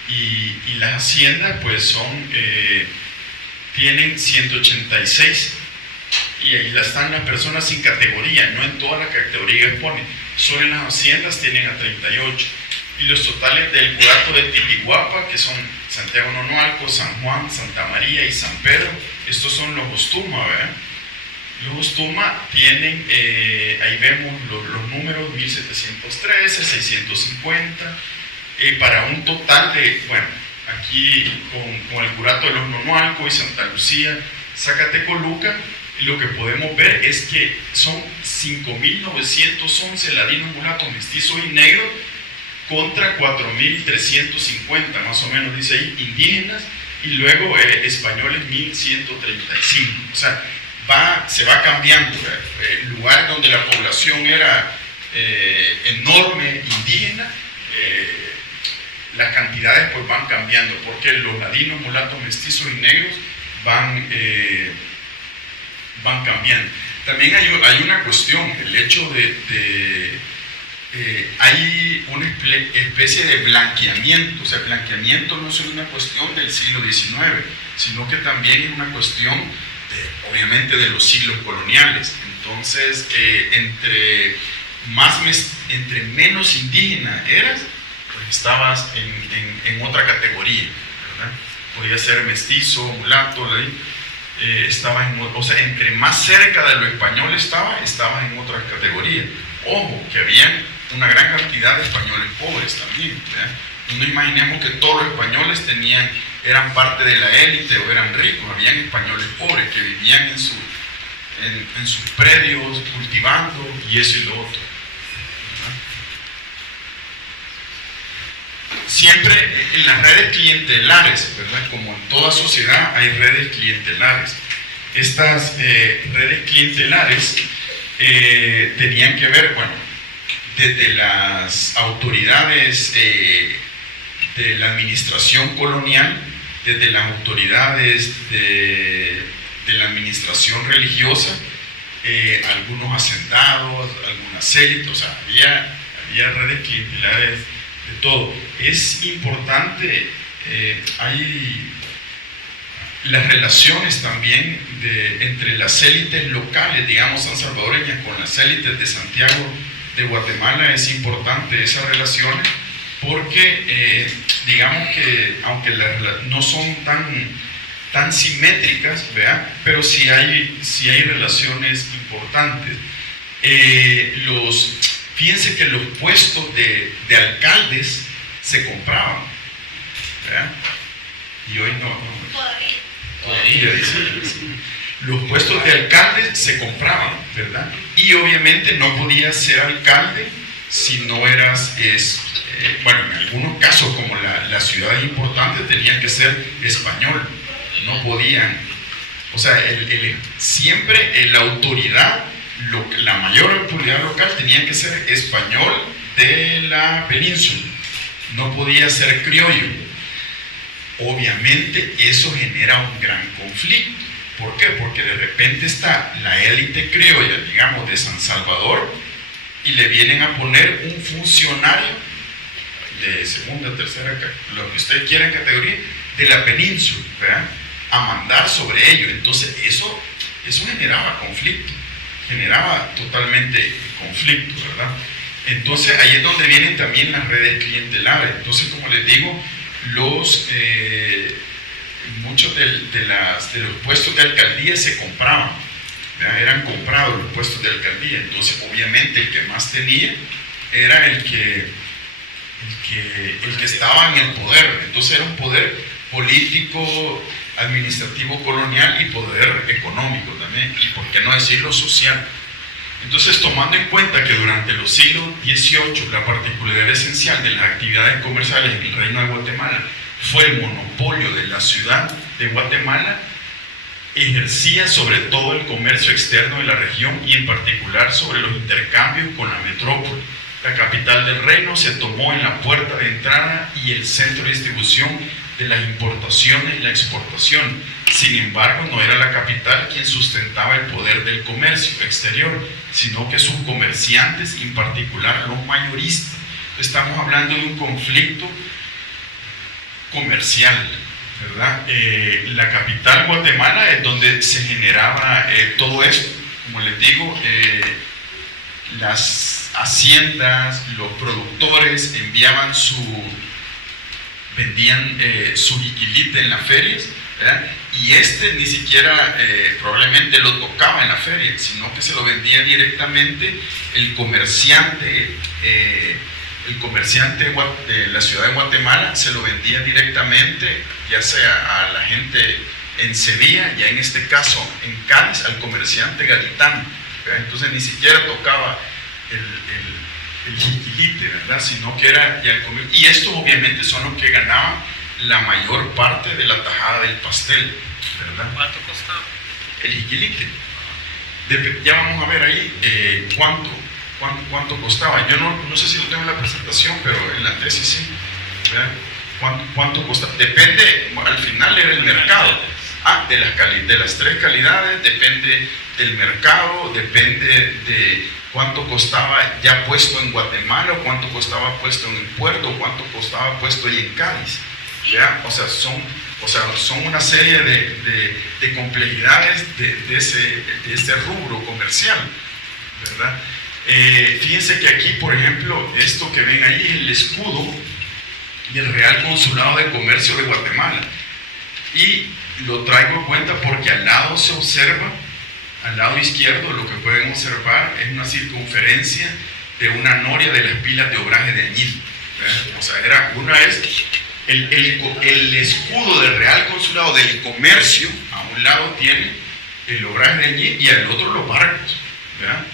y las haciendas pues tienen 186, y ahí están las personas sin categoría, no en todas las categorías ponen, solo en las haciendas tienen a 38. Y los totales del curato de Titihuapa, que son Santiago Nonualco, San Juan, Santa María y San Pedro, estos son los Ostuma, ¿verdad? Los Ostuma tienen, ahí vemos los números 1713, 650, para un total de, bueno, aquí con el curato de los Nonualco y Santa Lucía, Zacatecoluca, lo que podemos ver es que son 5.911 ladinos, mulatos, mestizos y negros, contra 4.350, más o menos, dice ahí, indígenas, y luego españoles 1135. O sea, se va cambiando. El lugar donde la población era enorme, indígena, las cantidades pues van cambiando, porque los ladinos, mulatos, mestizos y negros van cambiando. También hay una cuestión, el hecho hay una especie de blanqueamiento. O sea, blanqueamiento no es una cuestión del siglo XIX, sino que también es una cuestión, obviamente, de los siglos coloniales. Entonces, entre menos indígena eras, pues estabas en otra categoría, ¿verdad? Podía ser mestizo, mulato, o sea, entre más cerca de lo español estaba en otra categoría. Ojo, que había una gran cantidad de españoles pobres también, ¿verdad? No imaginemos que todos los españoles eran parte de la élite o eran ricos. Habían españoles pobres que vivían en sus predios cultivando y eso y lo otro, ¿verdad? Siempre en las redes clientelares, ¿verdad? Como en toda sociedad hay redes clientelares. Estas redes clientelares tenían que ver, bueno, desde las autoridades de la administración colonial, desde las autoridades de la administración religiosa, algunos hacendados, algunas élites. O sea, había redes clientelares de todo. Es importante, hay las relaciones también entre las élites locales, digamos, sansalvadoreñas, con las élites de Santiago de Guatemala. Es importante esas relaciones porque, digamos que, aunque no son tan simétricas, ¿verdad? Pero sí hay relaciones importantes. Fíjense que los puestos de alcaldes se compraban, ¿verdad? Y hoy no. Todavía, dice. Los puestos de alcaldes se compraban, ¿verdad? Y obviamente no podías ser alcalde si no eras, bueno, en algunos casos, como las ciudades importantes, tenían que ser español. No podían. O sea, siempre la autoridad, la mayor autoridad local tenía que ser español de la península. No podía ser criollo. Obviamente eso genera un gran conflicto. ¿Por qué? Porque de repente está la élite criolla, digamos, de San Salvador, y le vienen a poner un funcionario de segunda, tercera, lo que usted quiera en categoría, de la península, ¿verdad?, a mandar sobre ello. Entonces eso generaba conflicto, generaba totalmente conflicto, ¿verdad? Entonces ahí es donde vienen también las redes clientelares. Entonces, como les digo, muchos de los puestos de alcaldía se compraban, ¿verdad? Eran comprados los puestos de alcaldía. Entonces, obviamente, el que más tenía era el que estaba en el poder. Entonces era un poder político, administrativo, colonial, y poder económico también, y por qué no decirlo social. Entonces, tomando en cuenta que durante los siglos XVIII la particularidad esencial de las actividades comerciales en el Reino de Guatemala fue el monopolio de la ciudad de Guatemala, ejercía sobre todo el comercio externo de la región y en particular sobre los intercambios con la metrópoli. La capital del reino se tomó en la puerta de entrada y el centro de distribución de las importaciones y la exportación. Sin embargo, no era la capital quien sustentaba el poder del comercio exterior, sino que sus comerciantes, en particular los mayoristas. Estamos hablando de un conflicto comercial, ¿verdad? La capital, Guatemala, es donde se generaba todo esto. Como les digo, las haciendas, los productores vendían su jiquilite en las ferias, ¿verdad? Y ni siquiera probablemente lo tocaba en la feria, sino que se lo vendía directamente el comerciante. El comerciante de la ciudad de Guatemala se lo vendía directamente, ya sea a la gente en Sevilla, ya en este caso en Cádiz, al comerciante gaditano, ¿verdad? Entonces ni siquiera tocaba el jiquilite, ¿verdad?, sino que era ya el comercio. Y estos obviamente son los que ganaban la mayor parte de la tajada del pastel, ¿verdad? ¿Cuánto costaba? El jiquilite. Ya vamos a ver ahí cuánto costaba. Yo no sé si lo tengo en la presentación, pero en la tesis sí. ¿Verdad? ¿Cuánto costaba? Depende, al final era el mercado. De las 3 calidades, depende del mercado, depende de cuánto costaba ya puesto en Guatemala, o cuánto costaba puesto en el puerto, o cuánto costaba puesto ahí en Cádiz. ¿Ya? O sea, son una serie de complejidades de ese rubro comercial, ¿verdad? Fíjense que aquí, por ejemplo, esto que ven ahí es el escudo del Real Consulado de Comercio de Guatemala. Y lo traigo en cuenta porque al lado se observa, al lado izquierdo, lo que pueden observar es una circunferencia de una noria de las pilas de obraje de añil. O sea, una vez el escudo del Real Consulado del Comercio, a un lado tiene el obraje de añil y al otro los barcos, ¿verdad?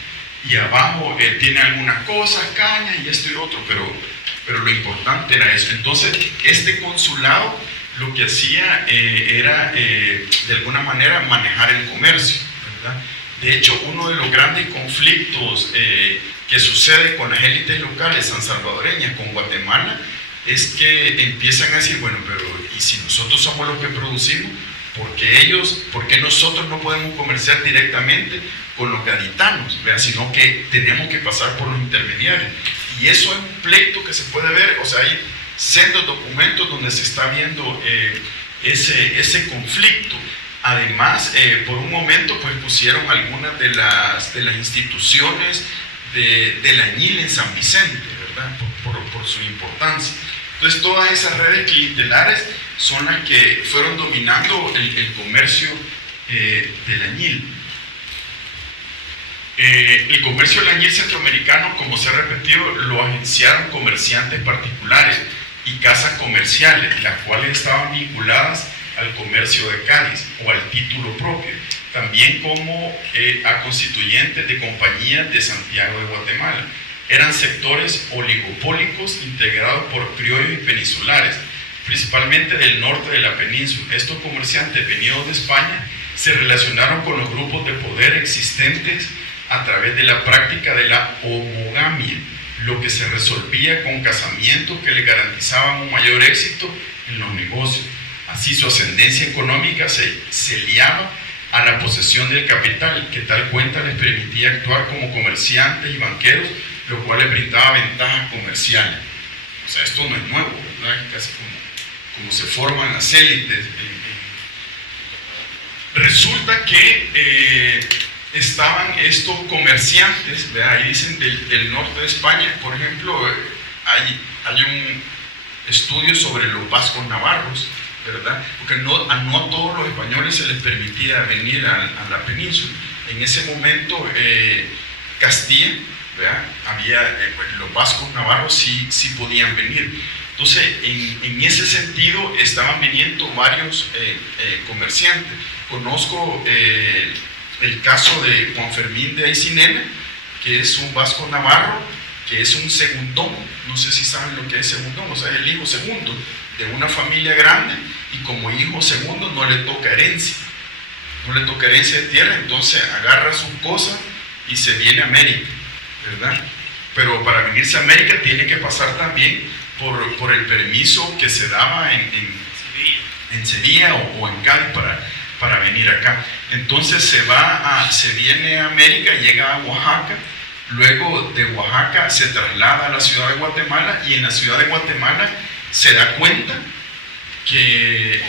Y abajo tiene algunas cosas, cañas y esto y lo otro, pero lo importante era eso. Entonces, este consulado lo que hacía era, de alguna manera, manejar el comercio, ¿verdad? De hecho, uno de los grandes conflictos que sucede con las élites locales sansalvadoreñas con Guatemala es que empiezan a decir, bueno, pero ¿y si nosotros somos los que producimos? ¿Por qué nosotros no podemos comerciar directamente con los gaditanos, ¿verdad? Sino que tenemos que pasar por los intermediarios? Y eso es un pleito que se puede ver, o sea, hay sendos documentos donde se está viendo ese conflicto. Además, por un momento, pues pusieron algunas de las instituciones del añil en San Vicente, ¿verdad? Por su importancia. Entonces, todas esas redes clientelares son las que fueron dominando el comercio del añil. El comercio del añil centroamericano, como se ha repetido, lo agenciaron comerciantes particulares y casas comerciales, las cuales estaban vinculadas al comercio de Cádiz o al título propio, también como a constituyentes de compañías de Santiago de Guatemala. Eran sectores oligopólicos integrados por criollos y peninsulares, principalmente del norte de la península. Estos comerciantes venidos de España se relacionaron con los grupos de poder existentes a través de la práctica de la homogamia, lo que se resolvía con casamientos que les garantizaban un mayor éxito en los negocios. Así su ascendencia económica se liaba a la posesión del capital, que tal cuenta les permitía actuar como comerciantes y banqueros, lo cual les brindaba ventajas comerciales. O sea, esto no es nuevo, ¿verdad? Casi como se forman las élites. Resulta que estaban estos comerciantes, ¿verdad? Ahí dicen del norte de España, por ejemplo, hay un estudio sobre los vascos navarros, ¿verdad? Porque no a todos los españoles se les permitía venir a la península. En ese momento, Castilla, ¿verdad? Los vascos navarros sí podían venir. Entonces, en ese sentido, estaban viniendo varios comerciantes. Conozco el caso de Juan Fermín de Aycinena, que es un vasco navarro, que es un segundón. No sé si saben lo que es segundón, o sea, es el hijo segundo de una familia grande, y como hijo segundo no le toca herencia. No le toca herencia de tierra, entonces agarra sus cosas y se viene a América, ¿verdad? Pero para venirse a América tiene que pasar también por el permiso que se daba en Sevilla o en Cádiz para venir acá. Entonces se viene a América, llega a Oaxaca, luego de Oaxaca se traslada a la ciudad de Guatemala, y en la ciudad de Guatemala se da cuenta que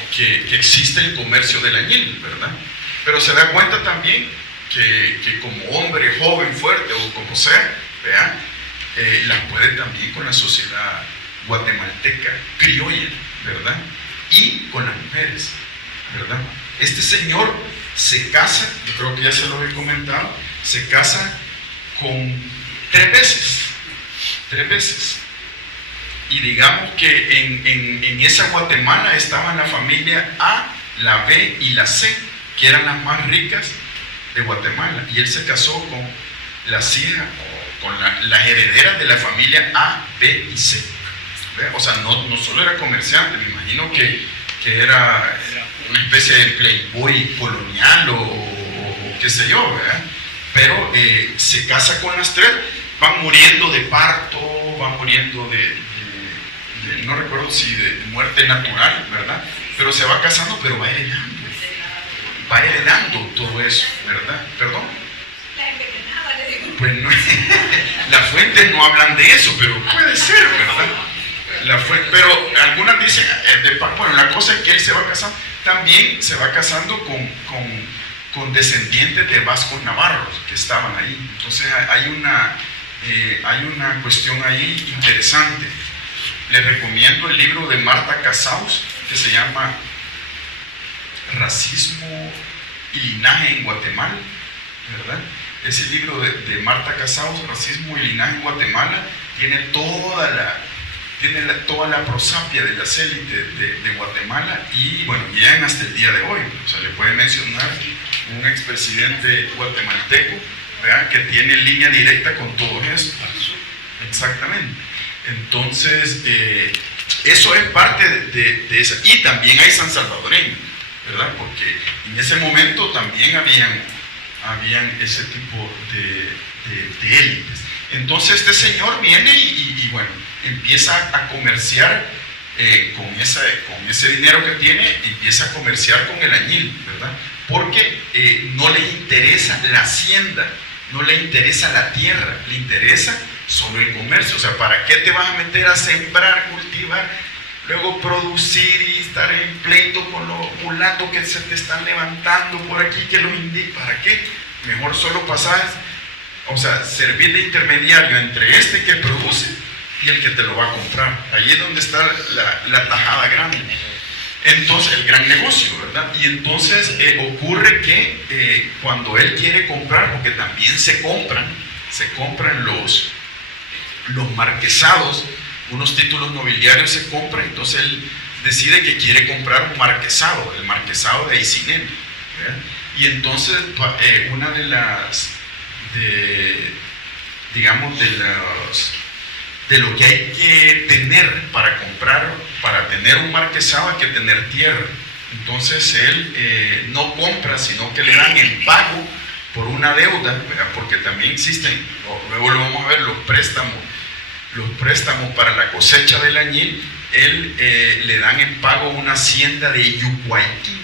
existe el comercio del añil, ¿verdad? Pero se da cuenta también que como hombre joven, fuerte o como sea, ¿verdad? Las puede también con la sociedad guatemalteca, criolla, ¿verdad? Y con las mujeres, ¿verdad? Este señor se casa, yo creo que ya se lo he comentado, se casa con 3 veces. Y digamos que en esa Guatemala estaban la familia A, la B y la C, que eran las más ricas de Guatemala. Y él se casó con las hijas, con las herederas de la familia A, B y C. ¿verdad? O sea, no solo era comerciante, me imagino que era una especie de playboy colonial o qué sé yo, ¿verdad? Pero se casa con las tres, van muriendo de parto, van muriendo no recuerdo si de muerte natural, ¿verdad? Pero se va casando, pero va heredando todo eso, ¿verdad? ¿Perdón? La envenenada, le digo. Pues no, las fuentes no hablan de eso, pero puede ser, ¿verdad? Pero algunas dicen, bueno, la cosa es que él se va casando, también se va casando con descendientes de vascos navarros que estaban ahí. Entonces hay una cuestión ahí interesante. Les recomiendo el libro de Marta Casaus, que se llama Racismo y Linaje en Guatemala, ¿verdad? Ese libro de Marta Casaus, Racismo y Linaje en Guatemala, tiene toda la prosapia de las élites de Guatemala y, bueno, llegan hasta el día de hoy. O sea, le puede mencionar un expresidente guatemalteco, ¿verdad?, que tiene línea directa con todo esto. Exactamente. Entonces, eso es parte de esa. Y también hay san salvadoreños, ¿verdad? Porque en ese momento también habían ese tipo de élites. Entonces este señor viene y bueno, empieza a comerciar con ese dinero que tiene, empieza a comerciar con el añil, ¿verdad? Porque no le interesa la hacienda, no le interesa la tierra, le interesa solo el comercio. O sea, ¿para qué te vas a meter a sembrar, cultivar, luego producir y estar en pleito con los mulatos que se te están levantando por aquí, que los indican? ¿Para qué? Mejor solo pasar, o sea, servir de intermediario entre este que produce y el que te lo va a comprar. Ahí es donde está la tajada grande. Entonces, el gran negocio, ¿verdad? Y entonces ocurre que cuando él quiere comprar, porque también se compran los marquesados, unos títulos nobiliarios se compran, entonces él decide que quiere comprar un marquesado, el marquesado de Aycinena, ¿verdad? Y entonces una de lo que hay que tener para comprar, para tener un marquesado hay que tener tierra. Entonces él no compra, sino que le dan en pago por una deuda, ¿verdad? Porque también existen, luego lo vamos a ver, los préstamos para la cosecha del añil. Él le dan en pago una hacienda de Yucuayquín,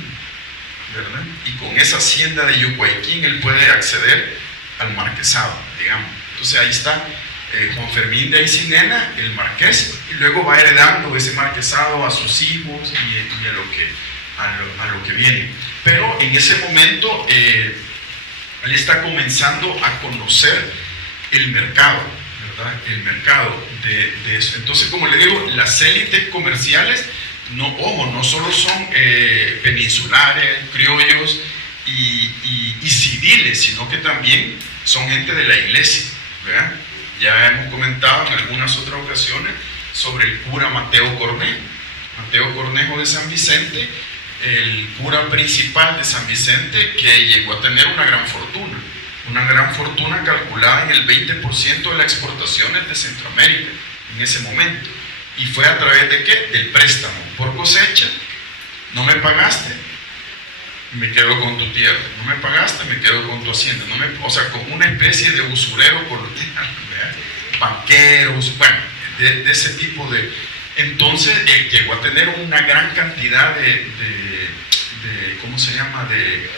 ¿verdad? Y con esa hacienda de Yucuayquín él puede acceder al marquesado, digamos. Entonces ahí está Juan Fermín de Aycinena, el marqués, y luego va heredando ese marquesado a sus hijos y a lo que viene. Pero en ese momento él está comenzando a conocer el mercado, ¿verdad? El mercado de eso. Entonces, como le digo, las élites comerciales, no solo son peninsulares, criollos y civiles, sino que también son gente de la iglesia, ¿verdad? Ya hemos comentado en algunas otras ocasiones sobre el cura Mateo Cornejo. Mateo Cornejo de San Vicente, el cura principal de San Vicente, que llegó a tener una gran fortuna calculada en el 20% de las exportaciones de Centroamérica en ese momento. ¿Y fue a través de qué? Del préstamo. Por cosecha, no me pagaste, me quedo con tu tierra. No me pagaste, me quedo con tu hacienda. O sea, como una especie de usurero colonial, ¿verdad? Banqueros, bueno, de ese tipo de... Entonces, él llegó a tener una gran cantidad ¿cómo se llama?, de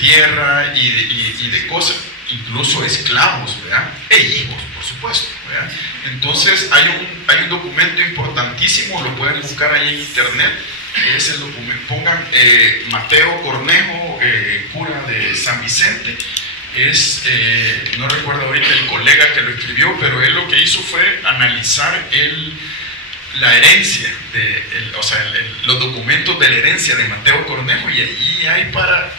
tierra y de cosas, incluso esclavos, ¿verdad? E hijos, por supuesto, ¿verdad? Entonces hay un documento importantísimo, lo pueden buscar ahí en internet, es el documento, pongan Mateo Cornejo, cura de San Vicente, no recuerdo ahorita el colega que lo escribió, pero él lo que hizo fue analizar la herencia, los documentos de la herencia de Mateo Cornejo, y ahí hay para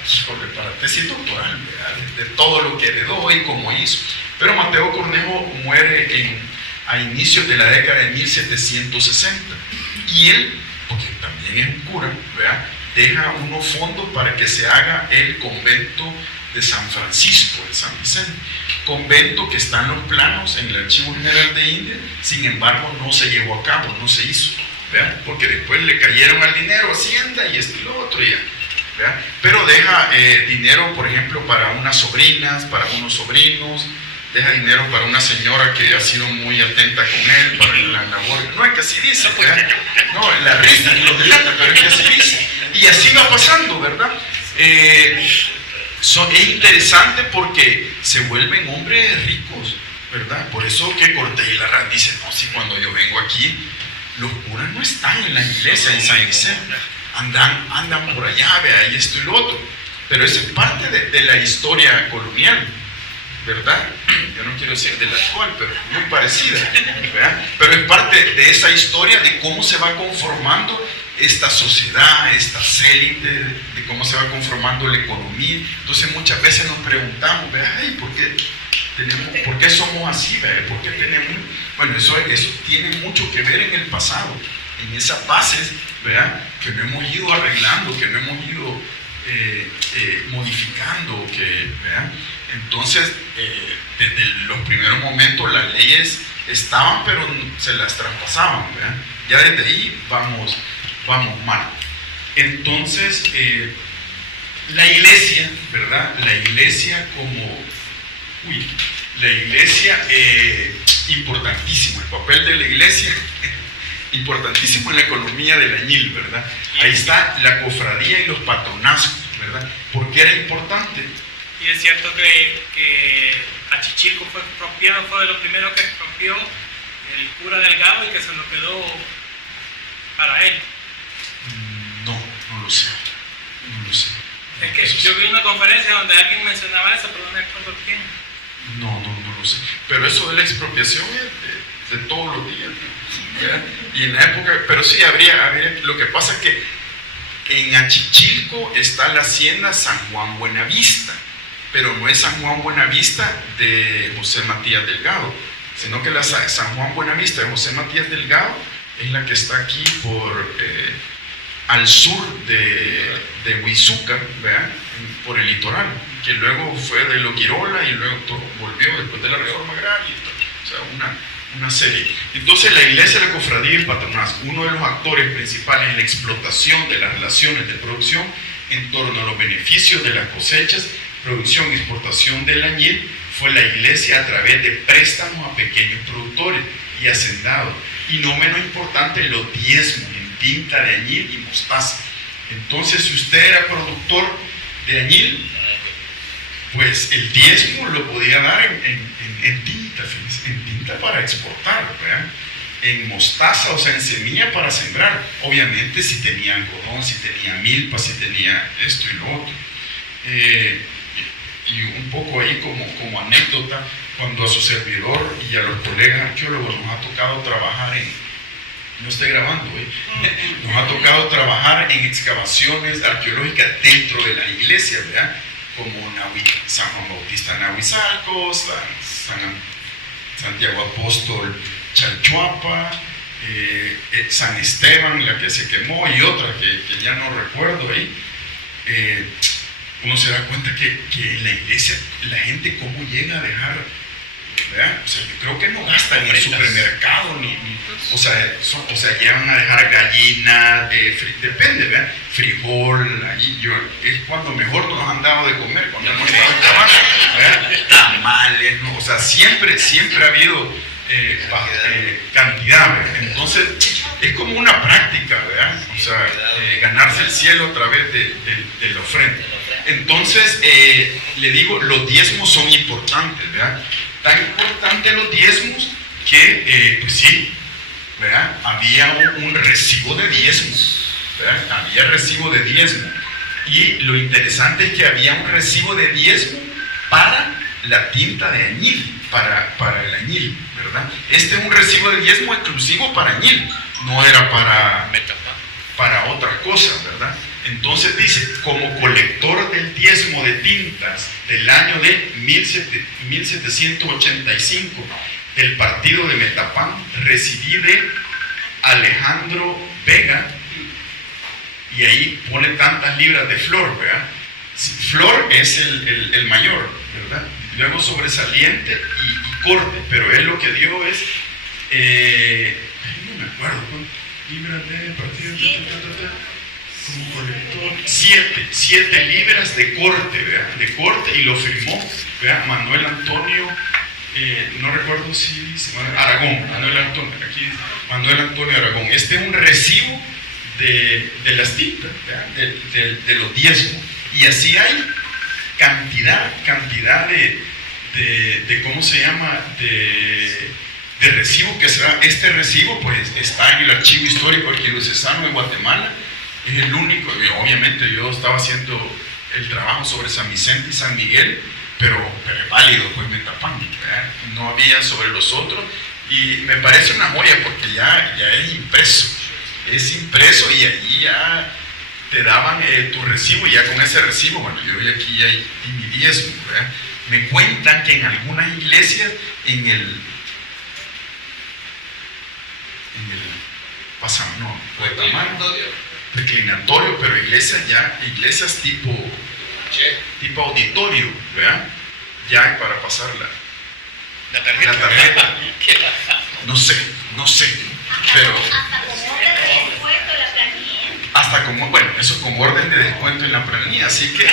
tesis doctoral, ¿verdad? De todo lo que heredó y cómo hizo. Pero Mateo Cornejo muere a inicios de la década de 1760, y él, porque también es un cura, ¿verdad?, deja unos fondos para que se haga el convento de San Francisco, de San Vicente, convento que está en los planos en el Archivo General de India, sin embargo no se llevó a cabo, no se hizo, ¿verdad? Porque después le cayeron al dinero Hacienda y esto y lo otro ya, ¿verdad? Pero deja dinero, por ejemplo, para unas sobrinas, para unos sobrinos, deja dinero para una señora que ha sido muy atenta con él, para la labor. No es que así dice, ¿verdad? No, la risa y lo delata, pero es que así dice. Y así va pasando, ¿verdad? Es interesante porque se vuelven hombres ricos, ¿verdad? Por eso que Cortés y Larraz dicen, no, si cuando yo vengo aquí, los curas no están en la iglesia en San Vicente, andan por allá, vea, y esto y lo otro. Pero eso es parte de la historia colonial, ¿verdad? Yo no quiero decir de la actual, pero muy parecida, ¿verdad? Pero es parte de esa historia de cómo se va conformando esta sociedad, estas élites, de cómo se va conformando la economía. Entonces muchas veces nos preguntamos, ¿verdad? Ay, ¿por qué somos así? ¿Verdad? ¿Por qué tenemos? Bueno, eso tiene mucho que ver en el pasado, en esas bases, ¿verdad? Que no hemos ido arreglando, que no hemos ido modificando, ¿verdad? Entonces, desde los primeros momentos las leyes estaban, pero se las traspasaban, ¿verdad? Ya desde ahí vamos mal. Entonces, la iglesia, ¿verdad? La iglesia importantísimo, el papel de la iglesia, importantísimo en la economía del añil, ¿verdad? Ahí está la cofradía y los patronazgos, ¿verdad? ¿Por qué era importante? Y es cierto que Achichilco fue expropiado, fue de lo primero que expropió el cura Delgado y que se lo quedó para él. No lo sé. Es que yo vi una conferencia donde alguien mencionaba eso, pero no me acuerdo quién. No lo sé. Pero eso de la expropiación es de todos los días, ¿verdad? Y en la época, pero sí habría, lo que pasa es que en Achichilco está la hacienda San Juan Buenavista, pero no es San Juan Buenavista de José Matías Delgado, sino que la San Juan Buenavista de José Matías Delgado es la que está aquí al sur de Huizuca, ¿verdad? Por el litoral, que luego fue de Loquirola y luego volvió después de la reforma agraria, o sea, una serie. Entonces la iglesia, la cofradía y el patronazgo, uno de los actores principales en la explotación de las relaciones de producción en torno a los beneficios de las cosechas, producción y exportación del añil, fue la iglesia a través de préstamos a pequeños productores y hacendados, y no menos importante, los diezmos en tinta de añil y mostaza. Entonces, si usted era productor de añil, pues el diezmo lo podía dar en tinta, fíjense, en tinta para exportar, ¿verdad? En mostaza, o sea, en semilla para sembrar. Obviamente, si tenía algodón, si tenía milpa, si tenía esto y lo otro. Y un poco ahí como anécdota, cuando a su servidor y a los colegas arqueólogos nos ha tocado trabajar no estoy grabando, nos ha tocado trabajar en excavaciones arqueológicas dentro de la iglesia, ¿verdad? Como San Juan Bautista Nahuizalco, Santiago Apóstol Chalchuapa, San Esteban, la que se quemó, y otra que ya no recuerdo ahí. Uno se da cuenta que en la iglesia la gente cómo llega a dejar, ¿verdad? O sea, yo creo que no gastan en el supermercado, o sea, llegan a dejar gallina, depende, ¿verdad? Frijol, ahí es cuando mejor nos han dado de comer, cuando hemos estado en trabajo, ¿verdad? Tamales, ¿no? O sea, siempre ha habido cantidad, ¿verdad? Entonces, es como una práctica, ¿verdad? O sea, ganarse el cielo a través de la ofrenda. Entonces, le digo, los diezmos son importantes, ¿verdad? Tan importantes los diezmos que, pues sí, ¿verdad? Había un recibo de diezmos, ¿verdad? Había recibo de diezmo. Y lo interesante es que había un recibo de diezmo para la tinta de añil, para el añil, ¿verdad? Este es un recibo de diezmo exclusivo para añil, no era para otras cosas, ¿verdad? Entonces dice, como colector del diezmo de tintas del año de 1785 del partido de Metapán, recibí de Alejandro Vega, y ahí pone tantas libras de flor, ¿verdad? Sí, flor es el mayor, ¿verdad? Luego sobresaliente y corte, pero él lo que dio es, no me acuerdo, libras de partido, como colector, 7 libras de corte, ¿verdad? De corte, y lo firmó, ¿verdad? Manuel Antonio, no recuerdo si Aragón, Manuel Antonio Aragón. Este es un recibo de las tintas, ¿verdad? De los diezmos, y así hay cantidad de ¿cómo se llama? De recibo que se da. Este recibo pues está en el Archivo Histórico Arquidiocesano de Guatemala. Es el único, obviamente yo estaba haciendo el trabajo sobre San Vicente y San Miguel, pero es válido, pues Metapán, ¿verdad? No había sobre los otros, y me parece una joya porque ya es impreso y allí ya te daban tu recibo, y ya con ese recibo, bueno, yo voy aquí ya en mi diezmo, ¿verdad? Me cuentan que en algunas iglesias, en el reclinatorio, pero iglesias tipo auditorio, ¿verdad? Ya para pasar la tarjeta. No sé, pero hasta como, bueno, eso como orden de descuento en la planilla, así que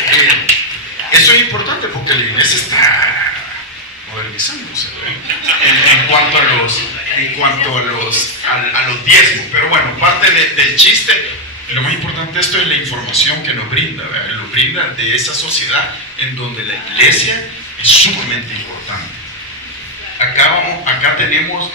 eso es importante porque la iglesia está modernizándose, en cuanto a los diezmos. Pero bueno, parte del chiste, lo más importante de esto es la información que nos brinda, ¿verdad? Nos brinda de esa sociedad en donde la iglesia es sumamente importante. Acá tenemos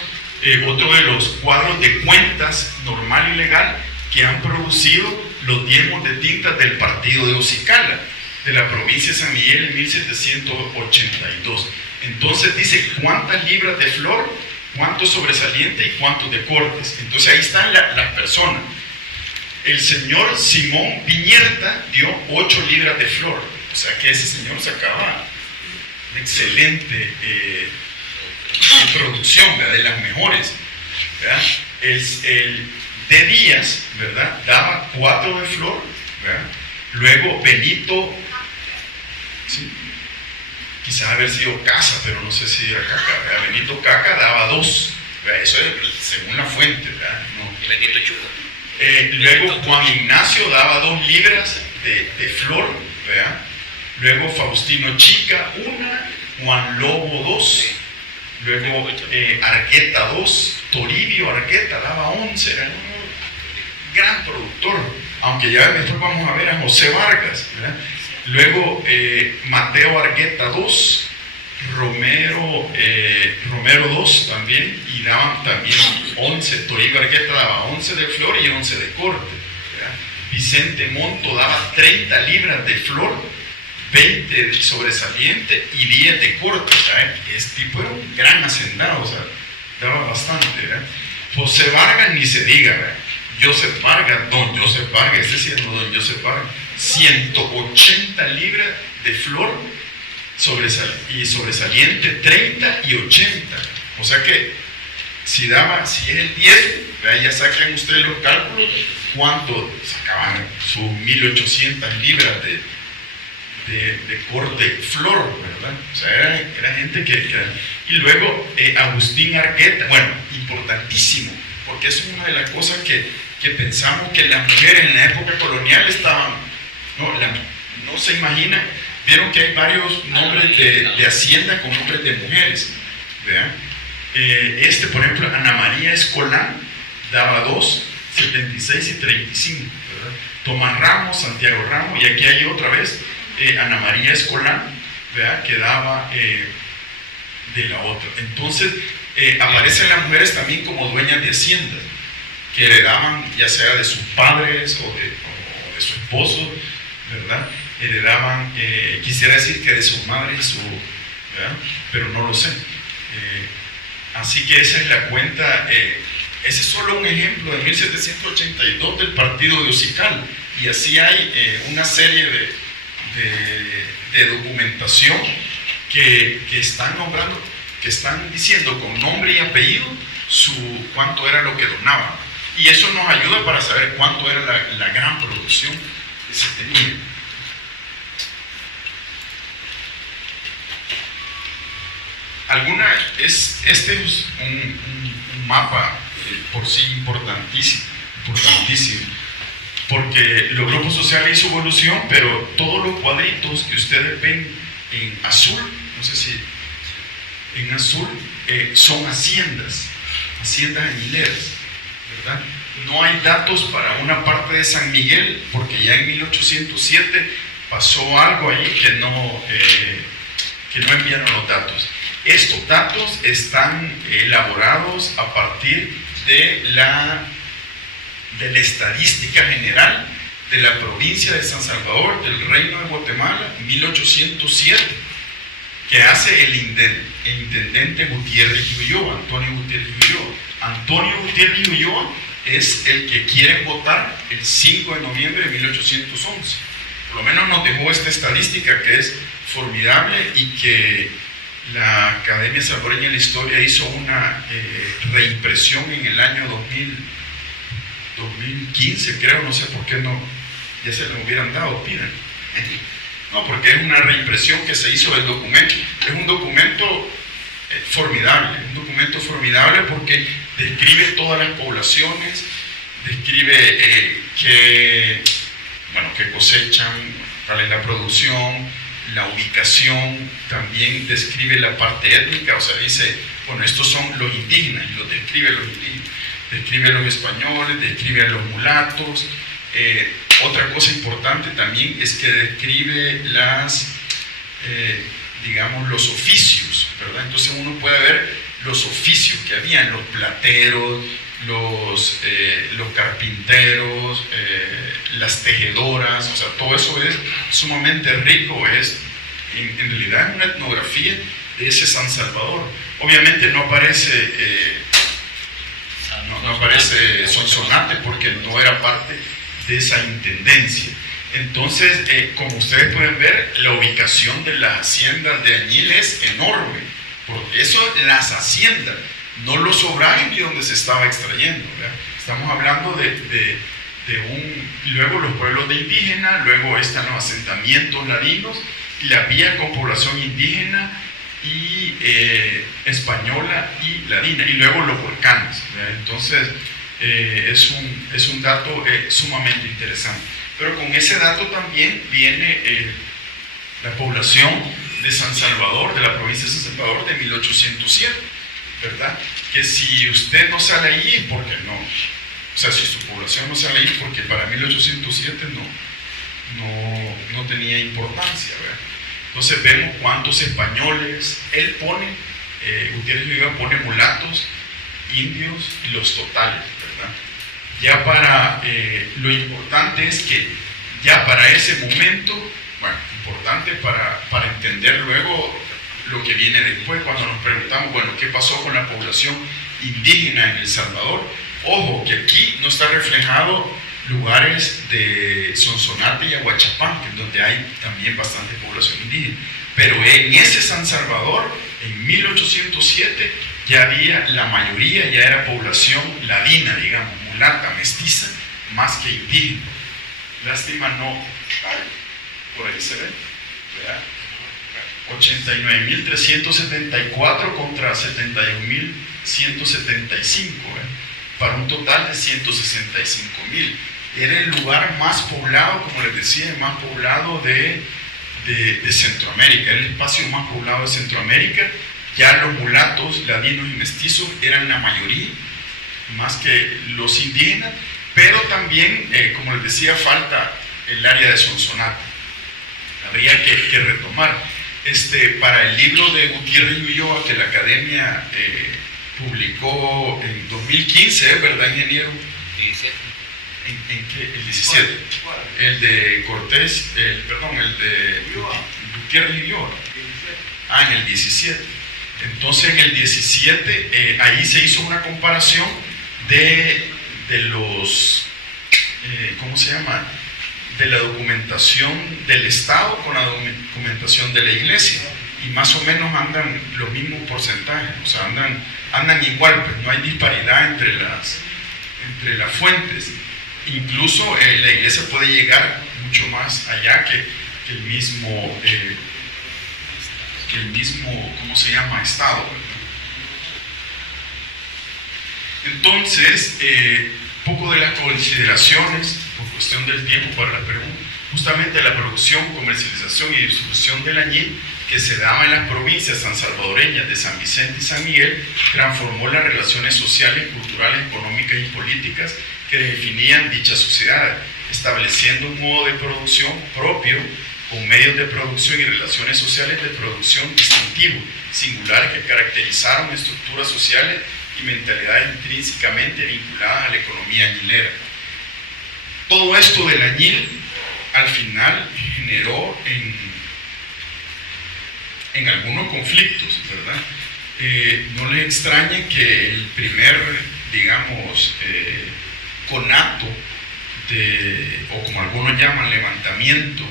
otro de los cuadros de cuentas normal y legal que han producido los diezmos de tintas del partido de Ocicala, de la provincia de San Miguel en 1782. Entonces dice cuántas libras de flor, cuántos sobresalientes y cuántos de cortes. Entonces ahí están las personas. El señor Simón Piñerta dio 8 libras de flor, o sea que ese señor sacaba una excelente producción, ¿verdad? De las mejores, ¿verdad? El de Díaz, ¿verdad? Daba 4 de flor, ¿verdad? Luego Benito, ¿sí? Quizás haber sido Casa, pero no sé si era Caca, ¿verdad? Benito Caca daba 2, ¿verdad? Eso es según la fuente, ¿verdad? No. Benito Chugo. Luego Juan Ignacio daba 2 libras de flor, ¿verdad? Luego Faustino Chica 1, Juan Lobo 2, luego Argueta 2, Toribio Argueta daba 11, era un gran productor, aunque ya después vamos a ver a José Vargas, ¿verdad? Luego Mateo Argueta 2, Romero 2 también, y daban también 11. Toribio Argueta daba 11 de flor y 11 de corte, ¿verdad? Vicente Monto daba 30 libras de flor, 20 de sobresaliente y 10 de corte, ¿verdad? Este tipo era un gran hacendado, o sea, daba bastante, ¿verdad? José Vargas ni se diga, ¿verdad? Joseph Vargas, don Joseph Vargas, este sí es don Joseph Vargas, 180 libras de flor y sobresaliente 30 y 80. O sea que si es el 10, ya saquen ustedes los cálculos, cuánto sacaban sus 1800 libras de corte flor, ¿verdad? O sea, era gente que y luego Agustín Argueta, bueno, importantísimo, porque es una de las cosas que pensamos que las mujeres en la época colonial estaban, no se imagina. Vieron que hay varios nombres de hacienda con nombres de mujeres, ¿verdad? Por ejemplo, Ana María Escolán daba 2, 76 y 35, ¿verdad? Tomás Ramos, Santiago Ramos, y aquí hay otra vez Ana María Escolán, ¿verdad? Que daba de la otra. Entonces aparecen las mujeres también como dueñas de haciendas, que heredaban ya sea de sus padres o de su esposo, ¿verdad? Heredaban, quisiera decir que de sus madres, ¿verdad? Pero no lo sé. Así que esa es la cuenta, ese es solo un ejemplo de 1782 del partido de Ocicala, y así hay una serie de documentación que están nombrando, que están diciendo con nombre y apellido cuánto era lo que donaban, y eso nos ayuda para saber cuánto era la gran producción que se tenía. Este es un mapa por sí importantísimo, porque los grupos sociales y su evolución, pero todos los cuadritos que ustedes ven en azul, no sé si en azul, son haciendas añileras, ¿verdad? No hay datos para una parte de San Miguel, porque ya en 1807 pasó algo ahí que no enviaron los datos. Estos datos están elaborados a partir de la estadística general de la provincia de San Salvador, del Reino de Guatemala, 1807, que hace el intendente Gutiérrez y Ulloa, Antonio Gutiérrez y Ulloa. Antonio Gutiérrez y Ulloa es el que quiere votar el 5 de noviembre de 1811. Por lo menos nos dejó esta estadística que es formidable y que la Academia Salvadoreña de la Historia hizo una reimpresión en el año 2015, creo, no sé por qué no, ya se le hubieran dado, pidan. No, porque es una reimpresión que se hizo del documento. Es un documento formidable porque describe todas las poblaciones, describe qué cosechan, cuál es la producción, la ubicación, también describe la parte étnica, o sea, dice, bueno, estos son los indígenas, y los describe los indígenas, describe a los españoles, describe a los mulatos. Otra cosa importante también es que describe los oficios, ¿verdad? Entonces uno puede ver los oficios que había, los plateros, los carpinteros, las tejedoras, o sea, todo eso es sumamente rico, en realidad es una etnografía de ese San Salvador. Obviamente no aparece Sonsonate porque no era parte de esa intendencia. Entonces, como ustedes pueden ver, la ubicación de las haciendas de añil es enorme. Por eso las haciendas, no los obrajes ni donde se estaba extrayendo, ¿verdad? Estamos hablando luego los pueblos de indígenas, luego están los asentamientos ladinos, y había con población indígena y española y ladina, y luego los volcanes, ¿verdad? Entonces, es un dato sumamente interesante. Pero con ese dato también viene la población de San Salvador, de la provincia de San Salvador de 1807, ¿verdad? Que si usted no sale ahí, porque no, o sea, si su población no sale ahí, porque para 1807 no tenía importancia, ¿verdad? Entonces vemos cuántos españoles, él pone, Gutiérrez Ulloa pone mulatos, indios y los totales, ¿verdad? Ya para, lo importante es que ya para ese momento, bueno, importante para entender luego lo que viene después, cuando nos preguntamos, bueno, ¿qué pasó con la población indígena en El Salvador? Ojo, que aquí no está reflejado lugares de Sonsonate y Aguachapán, donde hay también bastante población indígena. Pero en ese San Salvador, en 1807, ya había, la mayoría ya era población ladina, digamos, mulata, mestiza, más que indígena. Lástima no, por ahí se ve, ¿verdad? 89.374 contra 71.175, para un total de 165.000. Era el lugar más poblado, como les decía, el más poblado de Centroamérica, era el espacio más poblado de Centroamérica. Ya los mulatos, ladinos y mestizos eran la mayoría, más que los indígenas, pero también, como les decía, falta el área de Sonsonate. Habría que retomar. Para el libro de Gutiérrez y Ulloa que la Academia publicó en 2015, ¿verdad, ingeniero? 17. ¿En qué? El 17. El de Cortés, el de Gutiérrez y Ulloa. En el 17. Entonces, en el 17, ahí se hizo una comparación de los, ¿cómo se llama?, de la documentación del Estado con la documentación de la Iglesia, y más o menos andan los mismos porcentajes, o sea, andan igual, pues no hay disparidad entre las fuentes. Incluso la Iglesia puede llegar mucho más allá que el mismo que el mismo, ¿cómo se llama?, Estado, ¿verdad? Entonces, poco de las consideraciones, por cuestión del tiempo para la pregunta, justamente la producción, comercialización y distribución del añil que se daba en las provincias sansalvadoreñas de San Vicente y San Miguel transformó las relaciones sociales, culturales, económicas y políticas que definían dichas sociedades, estableciendo un modo de producción propio con medios de producción y relaciones sociales de producción distintivos, singulares que caracterizaron estructuras sociales y mentalidades intrínsecamente vinculadas a la economía añilera. Todo esto del añil al final generó en algunos conflictos, ¿verdad? No les extrañe que el primer, digamos, conato, o como algunos llaman, levantamiento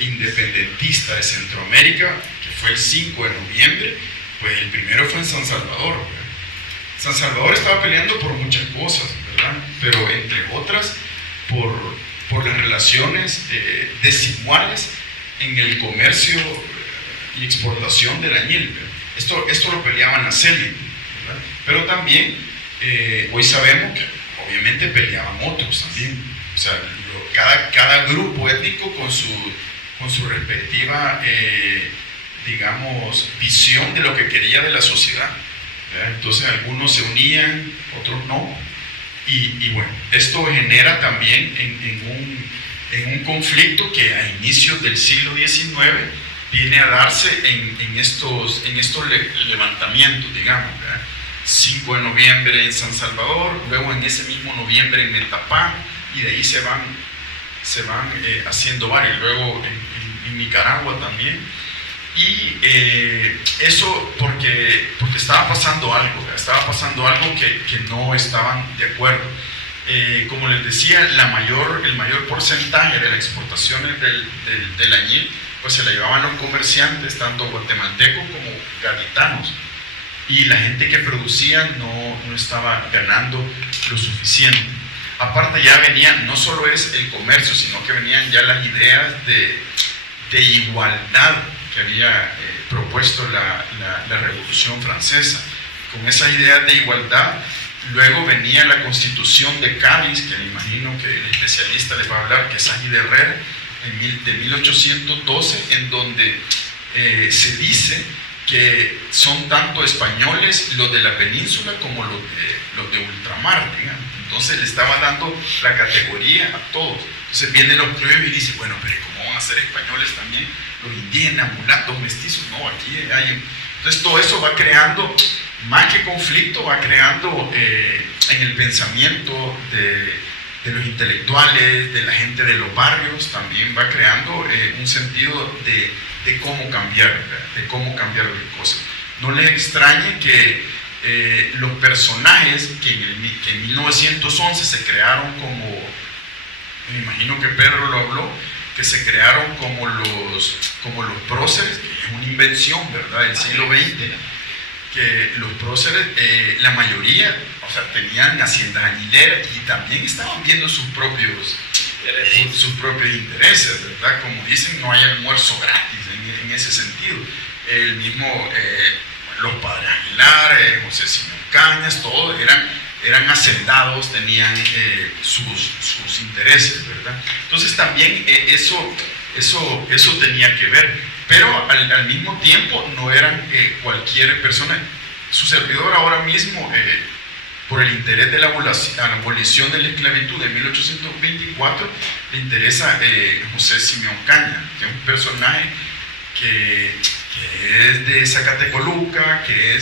independentista de Centroamérica, que fue el 5 de noviembre, pues el primero fue en San Salvador, ¿verdad? San Salvador estaba peleando por muchas cosas, ¿verdad? Pero entre otras por las relaciones desiguales en el comercio y exportación del añil, ¿verdad? Esto lo peleaban las élites, ¿verdad? Pero también hoy sabemos que obviamente peleaban otros también, o sea, cada grupo étnico con su respectiva digamos, visión de lo que quería de la sociedad, ¿verdad? Entonces algunos se unían, otros no, y bueno, esto genera también en un conflicto que a inicios del siglo XIX viene a darse en estos levantamientos, digamos, ¿verdad? 5 de noviembre en San Salvador, luego en ese mismo noviembre en Metapán, y de ahí se van haciendo varios, luego en Nicaragua también. Y eso porque estaba pasando algo, ¿verdad? Estaba pasando algo que no estaban de acuerdo. Como les decía, el mayor porcentaje de las exportaciones del añil pues se la llevaban los comerciantes, tanto guatemaltecos como gaditanos, y la gente que producía no estaba ganando lo suficiente. Aparte ya venía, no solo es el comercio, sino que venían ya las ideas de igualdad que había propuesto la Revolución Francesa. Con esas ideas de igualdad, luego venía la Constitución de Cádiz, que me imagino que el especialista les va a hablar, que es Agui de Herrera, de 1812, en donde se dice que son tanto españoles los de la península como los de ultramar, digamos. Entonces le estaba dando la categoría a todos. Entonces vienen los criollos y dicen, bueno, pero ¿cómo van a ser españoles también los indígenas, mulatos, mestizos? No, aquí hay... Entonces todo eso va creando, más que conflicto, va creando en el pensamiento de los intelectuales, de la gente de los barrios, también va creando un sentido de cómo cambiar, ¿verdad? De cómo cambiar las cosas. No les extrañe que los personajes que en 1911 se crearon como, me imagino que Pedro lo habló, que se crearon como los próceres, que es una invención, ¿verdad?, del siglo XX, que los próceres, la mayoría, o sea, tenían haciendas añileras y también estaban viendo sus propios intereses, ¿verdad? Como dicen, no hay almuerzo gratis en ese sentido. El mismo, los padres Aguilar, José Simón Cañas, todos eran hacendados, tenían sus intereses, ¿verdad? Entonces también eso tenía que ver, pero al mismo tiempo no eran cualquier persona. Su servidor ahora mismo, por el interés de la abolición de la esclavitud de 1824, le interesa José Simeón Caña, que es un personaje que es de Zacatecoluca, que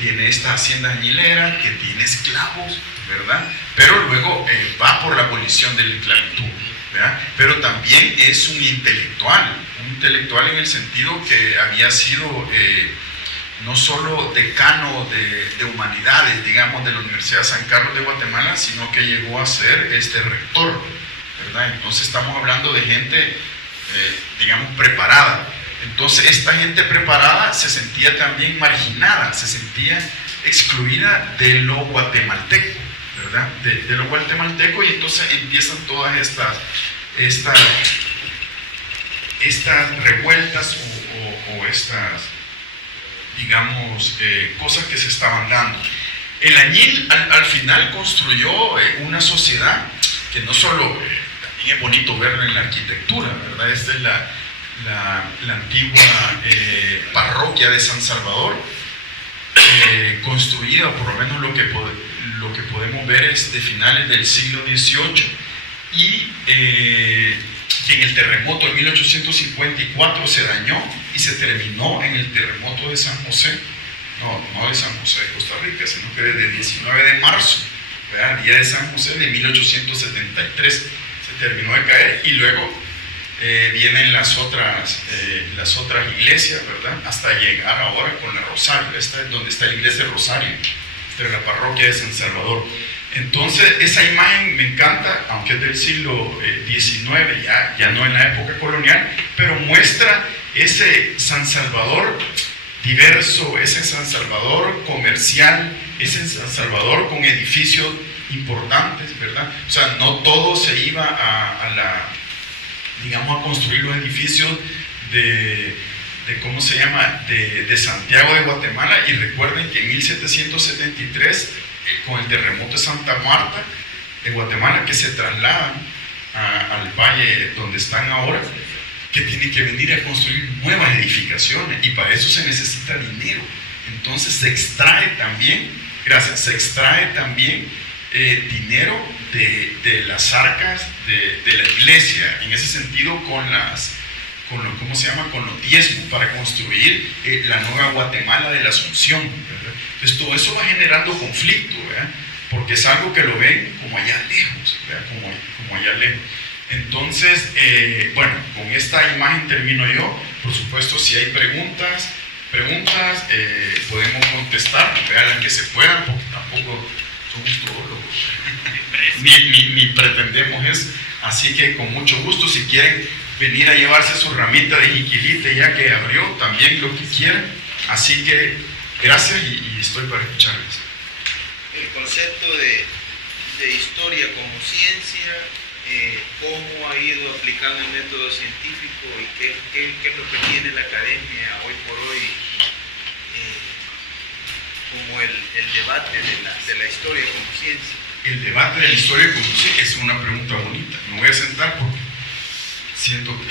tiene estas haciendas añileras, que tiene esclavos, ¿verdad? Pero luego va por la abolición de la esclavitud, ¿verdad? Pero también es un intelectual en el sentido que había sido no solo decano de humanidades, digamos, de la Universidad de San Carlos de Guatemala, sino que llegó a ser rector, ¿verdad? Entonces estamos hablando de gente, digamos, preparada. Entonces esta gente preparada se sentía también marginada, se sentía excluida de lo guatemalteco, ¿verdad? De lo guatemalteco, y entonces empiezan todas estas revueltas o estas, digamos, cosas que se estaban dando. El añil al final construyó una sociedad que no solo, también es bonito verlo en la arquitectura, ¿verdad? Esta es la antigua parroquia de San Salvador, construida, por lo menos lo que podemos ver es de finales del siglo XVIII, y que en el terremoto de 1854 se dañó y se terminó en el terremoto de San José, no de San José de Costa Rica, sino que del 19 de marzo, ¿verdad? El día de San José de 1873 se terminó de caer, y luego vienen las otras iglesias, ¿verdad? Hasta llegar ahora con la Rosario. Esta es donde está la iglesia de Rosario, de la parroquia de San Salvador. Entonces, esa imagen me encanta, aunque es del siglo XIX, ya no en la época colonial, pero muestra ese San Salvador diverso, ese San Salvador comercial, ese San Salvador con edificios importantes, ¿verdad? O sea, no todo se iba a construir los edificios de ¿cómo se llama?, de Santiago de Guatemala. Y recuerden que en 1773, con el terremoto de Santa Marta de Guatemala, que se trasladan al valle donde están ahora, que tienen que venir a construir nuevas edificaciones, y para eso se necesita dinero. Entonces se extrae también, dinero de las arcas de la iglesia, en ese sentido con los diezmos, para construir la nueva Guatemala de la Asunción, ¿verdad? Entonces todo eso va generando conflicto, ¿verdad? Porque es algo que lo ven como allá lejos, ¿verdad? Como allá lejos. Entonces, bueno, con esta imagen termino yo. Por supuesto, si hay preguntas, podemos contestar, vean las que se puedan, porque tampoco somos teólogos, ni pretendemos eso. Así que con mucho gusto, si quieren venir a llevarse su ramita de jiquilite ya que abrió, también lo que quieran. Así que gracias, y estoy para escucharles. El concepto de historia como ciencia, cómo ha ido aplicando el método científico y qué es lo que tiene la academia hoy por hoy, como el debate de la historia como ciencia. El debate de la historia como ciencia es una pregunta bonita. Me voy a sentar porque siento que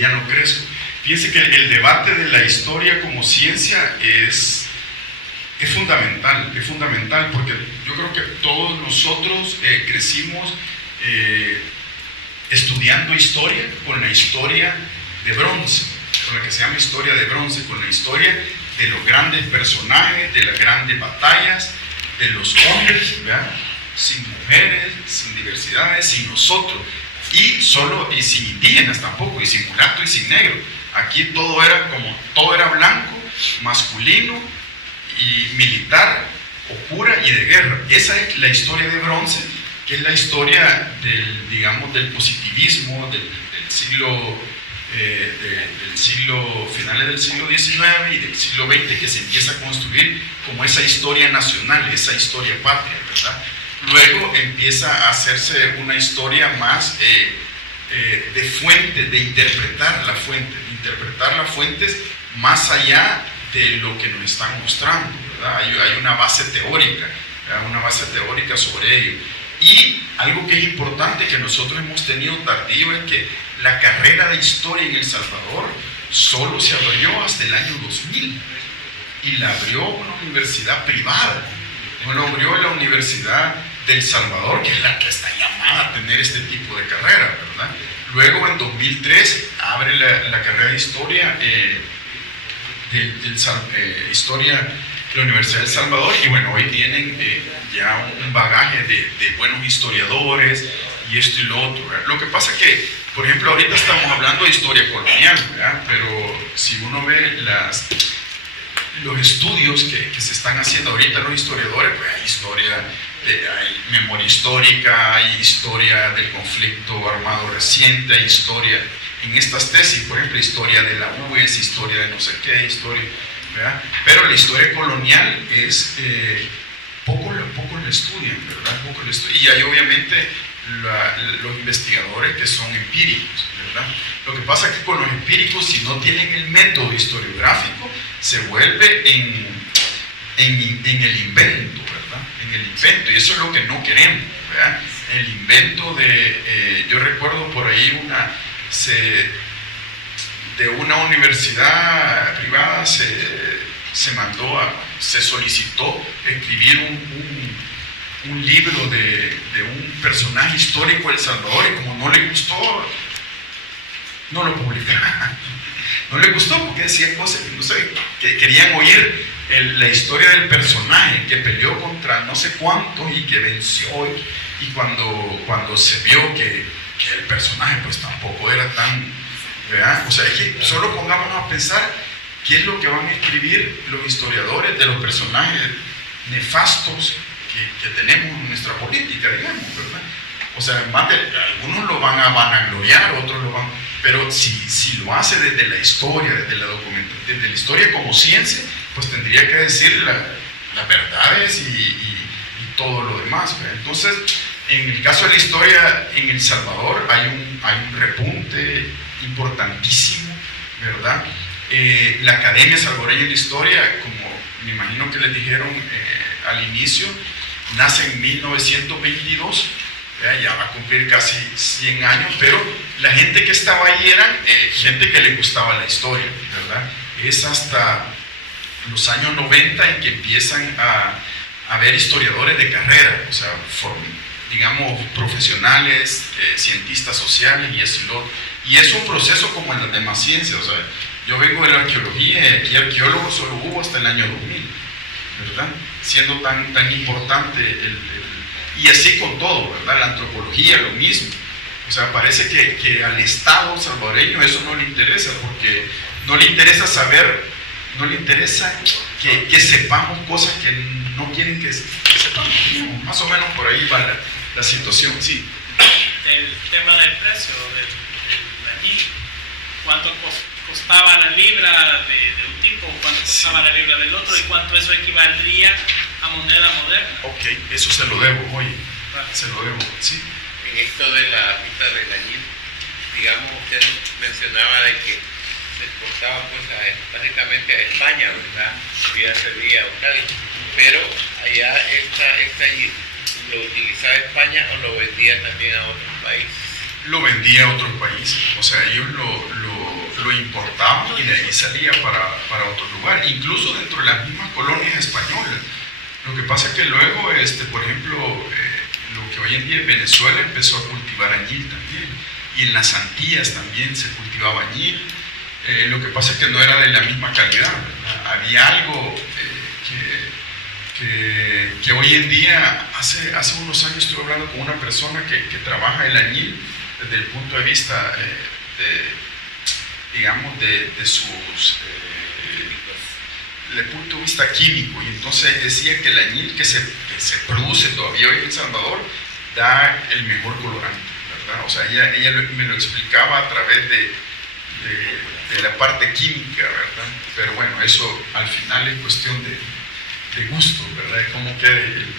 ya no crezco. Fíjense que el debate de la historia como ciencia es fundamental, porque yo creo que todos nosotros crecimos estudiando historia, con la historia de bronce, con la que se llama historia de bronce, con la historia de los grandes personajes, de las grandes batallas, de los hombres, ¿verdad? Sin mujeres, sin diversidades, sin nosotros, y sin indígenas tampoco, y sin mulato y sin negro. Aquí todo era blanco, masculino y militar, oscura y de guerra. Esa es la historia de bronce, que es la historia del positivismo del finales del siglo XIX y del siglo XX, que se empieza a construir como esa historia nacional, esa historia patria, ¿verdad? Luego empieza a hacerse una historia más de fuente, de interpretar las fuentes más allá de lo que nos están mostrando, ¿verdad? Hay una base teórica, ¿verdad? Una base teórica sobre ello. Y algo que es importante que nosotros hemos tenido tardío es que la carrera de historia en El Salvador solo se abrió hasta el año 2000, y la abrió una universidad privada, no la abrió la Universidad del Salvador, que es la que está llamada a tener este tipo de carrera, ¿verdad? Luego en 2003 abre la carrera de historia historia de la Universidad del Salvador, y bueno, hoy tienen ya un bagaje de buenos historiadores y esto y lo otro, ¿verdad? Lo que pasa es que, por ejemplo, ahorita estamos hablando de historia colonial, ¿verdad? Pero si uno ve los estudios que se están haciendo ahorita los historiadores, pues hay memoria histórica, hay historia del conflicto armado reciente, hay historia en estas tesis, por ejemplo, historia de la UES, historia de no sé qué, historia, ¿verdad? Pero la historia colonial es poco lo estudian, ¿verdad? Poco lo estudian. Y hay obviamente los investigadores que son empíricos, ¿verdad? Lo que pasa es que con los empíricos, si no tienen el método historiográfico, se vuelve en el invento, ¿verdad? En el invento, y eso es lo que no queremos, ¿verdad? El invento yo recuerdo por ahí de una universidad privada se solicitó escribir un libro de un personaje histórico de El Salvador, y como no le gustó, no lo publicaron. No le gustó porque decía cosas que no sé, que querían oír la historia del personaje que peleó contra no sé cuántos y que venció, y cuando se vio que el personaje pues tampoco era tan, ¿verdad? O sea, es que solo pongámonos a pensar qué es lo que van a escribir los historiadores de los personajes nefastos que tenemos en nuestra política, digamos, ¿verdad? O sea, algunos lo van a vanagloriar, otros lo van... Pero si lo hace desde la historia, desde la historia como ciencia, pues tendría que decir las verdades y todo lo demás, ¿verdad? Entonces, en el caso de la historia, en El Salvador hay un repunte importantísimo, ¿verdad? La Academia Salvadoreña de Historia, como me imagino que les dijeron al inicio, nace en 1922, ya va a cumplir casi 100 años, pero la gente que estaba ahí eran gente que le gustaba la historia, ¿verdad? Es hasta los años 90 en que empiezan a haber historiadores de carrera, o sea, digamos, profesionales, cientistas sociales y eso y lo otro. Y es un proceso como en las demás ciencias, o sea, yo vengo de la arqueología y aquí arqueólogos solo hubo hasta el año 2000, ¿verdad? Siendo tan importante y así con todo, ¿verdad? La antropología, lo mismo. O sea, parece que al Estado salvadoreño eso no le interesa, porque no le interesa saber, no le interesa que sepamos cosas que no quieren que sepamos. Más o menos por ahí va la situación, sí. El tema del precio del añil, ¿cuánto costaba la libra de un tipo, cuánto costaba la libra del otro y cuánto eso equivaldría a moneda moderna? Ok, eso se lo debo hoy, se lo debo, sí. En esto de la ruta del añil, digamos, usted mencionaba de que se exportaba pues básicamente a España, ¿verdad? Ya servía o tal, pero allá esta añil, ¿lo utilizaba España o lo vendía también a otros países? Lo vendía a otros países, o sea, ellos lo importaban y de ahí salía para otro lugar, incluso dentro de las mismas colonias españolas. Lo que pasa es que luego, por ejemplo, lo que hoy en día en Venezuela empezó a cultivar añil también, y en las Antillas también se cultivaba añil. Lo que pasa es que no era de la misma calidad, ¿verdad? Había algo que hoy en día, hace unos años estuve hablando con una persona que trabaja el añil desde el punto de vista digamos, de sus desde el punto de vista químico, y entonces decía que el añil que se produce todavía hoy en El Salvador da el mejor colorante, ¿verdad? O sea, ella me lo explicaba a través de la parte química, ¿verdad? Pero bueno, eso al final es cuestión de gusto, ¿verdad? De cómo quede el añil.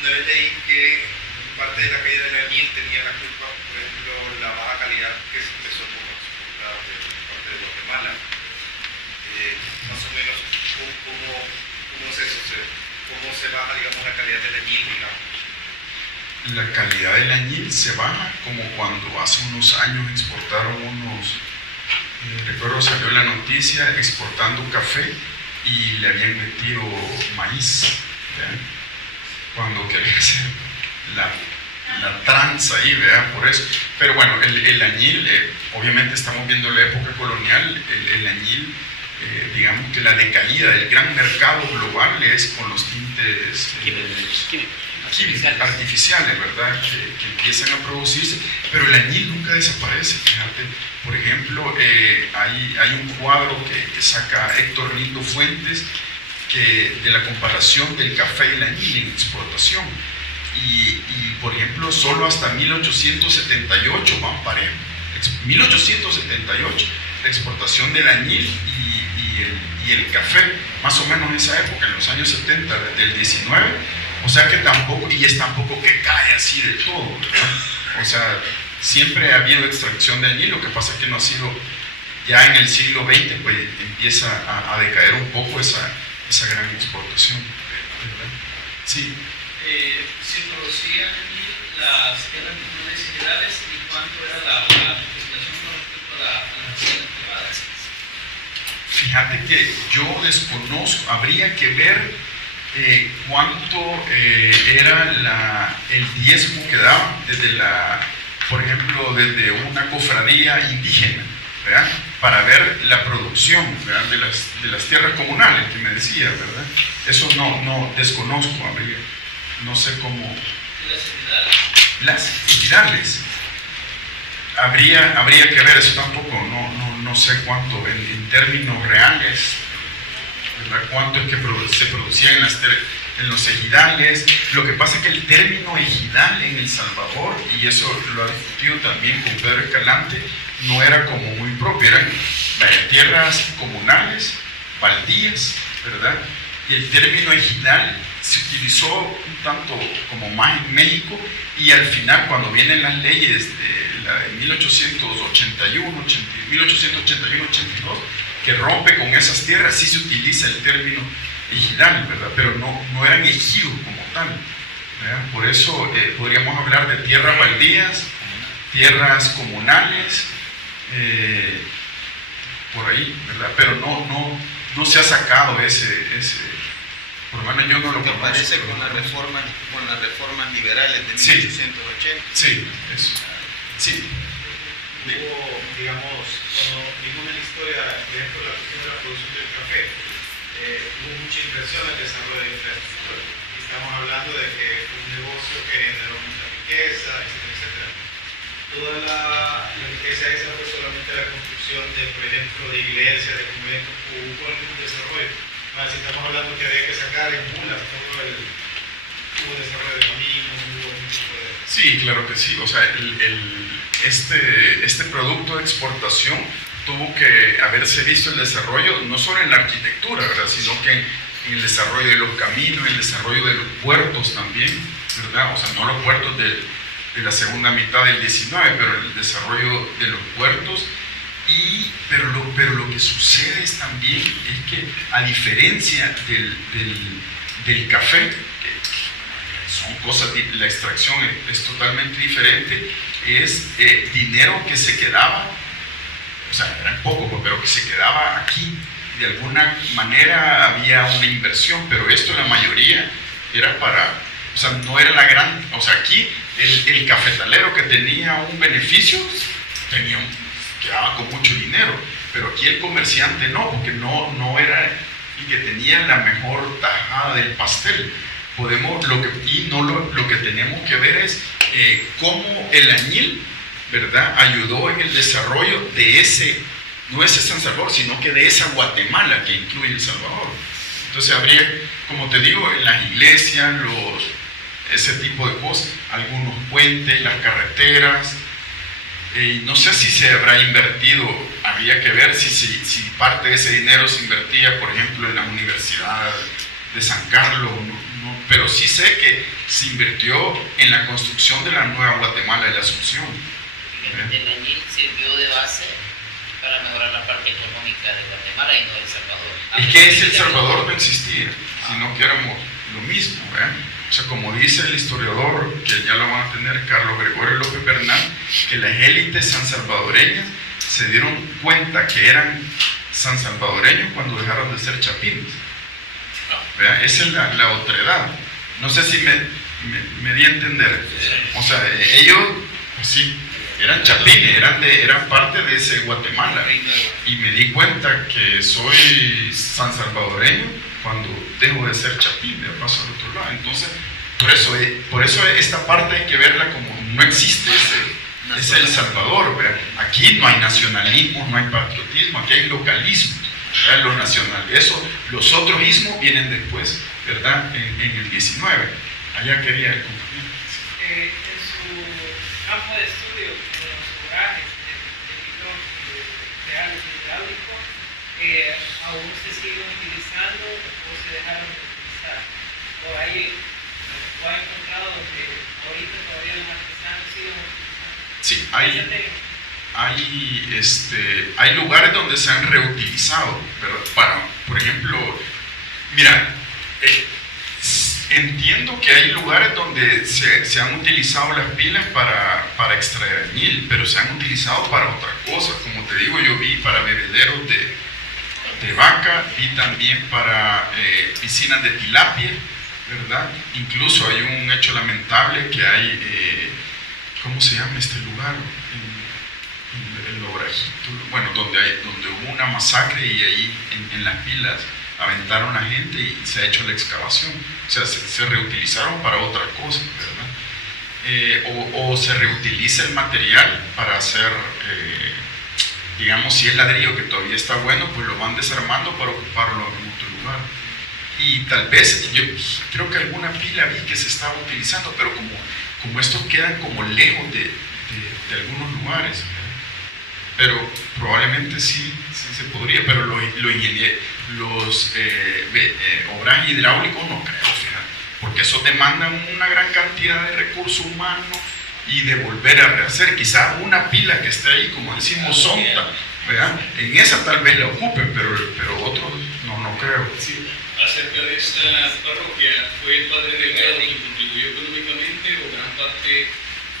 Una vez leí que parte de la caída del añil tenía la culpa, por ejemplo, la baja calidad que se empezó con los exportados de parte de Guatemala. Más o menos, ¿cómo es eso? ¿Cómo se baja, digamos, la calidad del añil, digamos? La calidad del añil se baja como cuando hace unos años exportaron recuerdo salió la noticia exportando café y le habían metido maíz, ¿verdad? Cuando quería hacer la tranza ahí, ¿verdad? Por eso. Pero bueno, el añil, obviamente estamos viendo la época colonial, el añil, digamos que la decaída del gran mercado global es con los tintes químicos, artificiales, ¿verdad? Que empiezan a producirse, pero el añil nunca desaparece. Fíjate, por ejemplo, hay un cuadro que saca Héctor Lindo Fuentes de la comparación del café y el añil en exportación. Y por ejemplo, solo hasta 1878 van parejos. 1878 exportación del añil y el café, más o menos en esa época, en los años 70 del 19, o sea que tampoco, y es tampoco que cae así de todo, ¿verdad? O sea, siempre ha habido extracción de añil, lo que pasa es que no ha sido, ya en el siglo XX pues empieza a decaer un poco esa gran exportación, ¿verdad? Sí. ¿Se producían las tierras comunales y generales y cuánto era la legislación con respecto a las haciendas privadas? Fíjate que yo desconozco, habría que ver cuánto era el diezmo que daban por ejemplo, desde una cofradía indígena, ¿verdad? Para ver la producción, ¿verdad? de las tierras comunales que me decía, ¿verdad? Eso no desconozco, no sé cómo. Las ejidales. Habría que ver eso tampoco, no sé cuánto en términos reales, ¿verdad? Cuánto es que se producía en los ejidales. Lo que pasa es que el término ejidal en El Salvador, y eso lo ha discutido también con Pedro Escalante, no era como muy propio, eran tierras comunales, baldías, ¿verdad? Y el término ejidal se utilizó un tanto como más en México, y al final cuando vienen las leyes de 1881-82, que rompe con esas tierras, sí se utiliza el término ejidal, ¿verdad? Pero no eran ejidos como tal, ¿verdad? Por eso podríamos hablar de tierras baldías, tierras comunales, por ahí, ¿verdad? Pero no se ha sacado ese por lo menos yo no lo ¿Qué conozco. parece con las reformas liberales de 1880? Sí, eso. Sí. Hubo, digamos, cuando vimos en la historia, por ejemplo, la cuestión de la producción del café, hubo mucha inversión en el desarrollo de infraestructura. Y estamos hablando de que fue un negocio que generó mucha riqueza, etcétera, etcétera. Toda la riqueza esa fue solamente la construcción de, por ejemplo, de iglesias, de conventos, hubo algún desarrollo. Ahora, si estamos hablando que había que sacar en mulas hubo desarrollo de caminos, hubo un tipo de... Sí, claro que sí. O sea, este producto de exportación tuvo que haberse visto el desarrollo no solo en la arquitectura, ¿verdad? Sino que en el desarrollo de los caminos, el desarrollo de los puertos también, ¿verdad? O sea, no los puertos de la segunda mitad del 19, pero el desarrollo de los puertos. Pero lo que sucede es también es que, a diferencia del café, que son cosas, la extracción es totalmente diferente, es dinero que se quedaba, o sea, era poco, pero que se quedaba aquí. De alguna manera había una inversión, pero esto la mayoría era o sea, no era la gran, o sea, aquí el cafetalero que tenía un beneficio, quedaba con mucho dinero, pero aquí el comerciante no, porque no era el que tenía la mejor tajada del pastel. Lo que tenemos que ver es cómo el añil, ¿verdad?, ayudó en el desarrollo de no ese San Salvador, sino que de esa Guatemala que incluye El Salvador. Entonces habría, como te digo, en las iglesias, ese tipo de cosas, algunos puentes, las carreteras. No sé si se habrá invertido, habría que ver si parte de ese dinero se invertía, por ejemplo, en la Universidad de San Carlos, pero sí sé que se invirtió en la construcción de la Nueva Guatemala de la Asunción. El añil sirvió de base para mejorar la parte económica de Guatemala y no de El Salvador. Es que El Salvador no existía, sino que éramos lo mismo, ¿verdad? O sea, como dice el historiador, que ya lo van a tener, Carlos Gregorio López Bernal, que las élites sansalvadoreñas se dieron cuenta que eran sansalvadoreños cuando dejaron de ser chapines. ¿Verdad? Esa es la otredad. No sé si me di a entender. O sea, ellos, pues sí, eran chapines, eran parte de ese Guatemala. Y me di cuenta que soy sansalvadoreño cuando dejo de ser chapín, de paso al otro lado. Entonces, por eso esta parte hay que verla como no existe ese El Salvador, ¿verdad? Aquí no hay nacionalismo, no hay patriotismo, aquí hay localismo, ¿verdad? Lo nacional. Los otros ismos vienen después, ¿verdad? En el 19. Allá quería compartir. En su campo de estudio, en los lugares de libros reales hidráulico, aún se siguen utilizando o se dejaron de utilizar. O ha encontrado donde ahorita todavía los artesanos siguen utilizando. Sí, hay lugares donde se han reutilizado, ¿verdad? Por ejemplo, mira, entiendo que hay lugares donde se han utilizado las pilas para extraer añil, pero se han utilizado para otras cosas. Como te digo, yo vi para bebederos de vaca, vi también para piscinas de tilapia, ¿verdad? Incluso hay un hecho lamentable que hay, ¿cómo se llama este lugar? En Lograjito, bueno, donde hubo una masacre y ahí en las pilas aventaron a gente y se ha hecho la excavación. O sea, se reutilizaron para otra cosa, ¿verdad? O se reutiliza el material para hacer, digamos, si es ladrillo que todavía está bueno, pues lo van desarmando para ocuparlo en otro lugar. Y tal vez, yo creo que alguna pila vi que se estaba utilizando, pero como estos quedan como lejos de algunos lugares, ¿verdad? Pero probablemente sí se podría, pero los obrajes hidráulicos no creo, fíjate, porque eso demanda una gran cantidad de recursos humanos y de volver a rehacer. Quizás una pila que esté ahí, como decimos, sonda, ¿verdad? En esa tal vez la ocupen, pero otros no creo. Sí. Acerca de esta parroquia, ¿fue el padre Delgado quien contribuyó económicamente o gran parte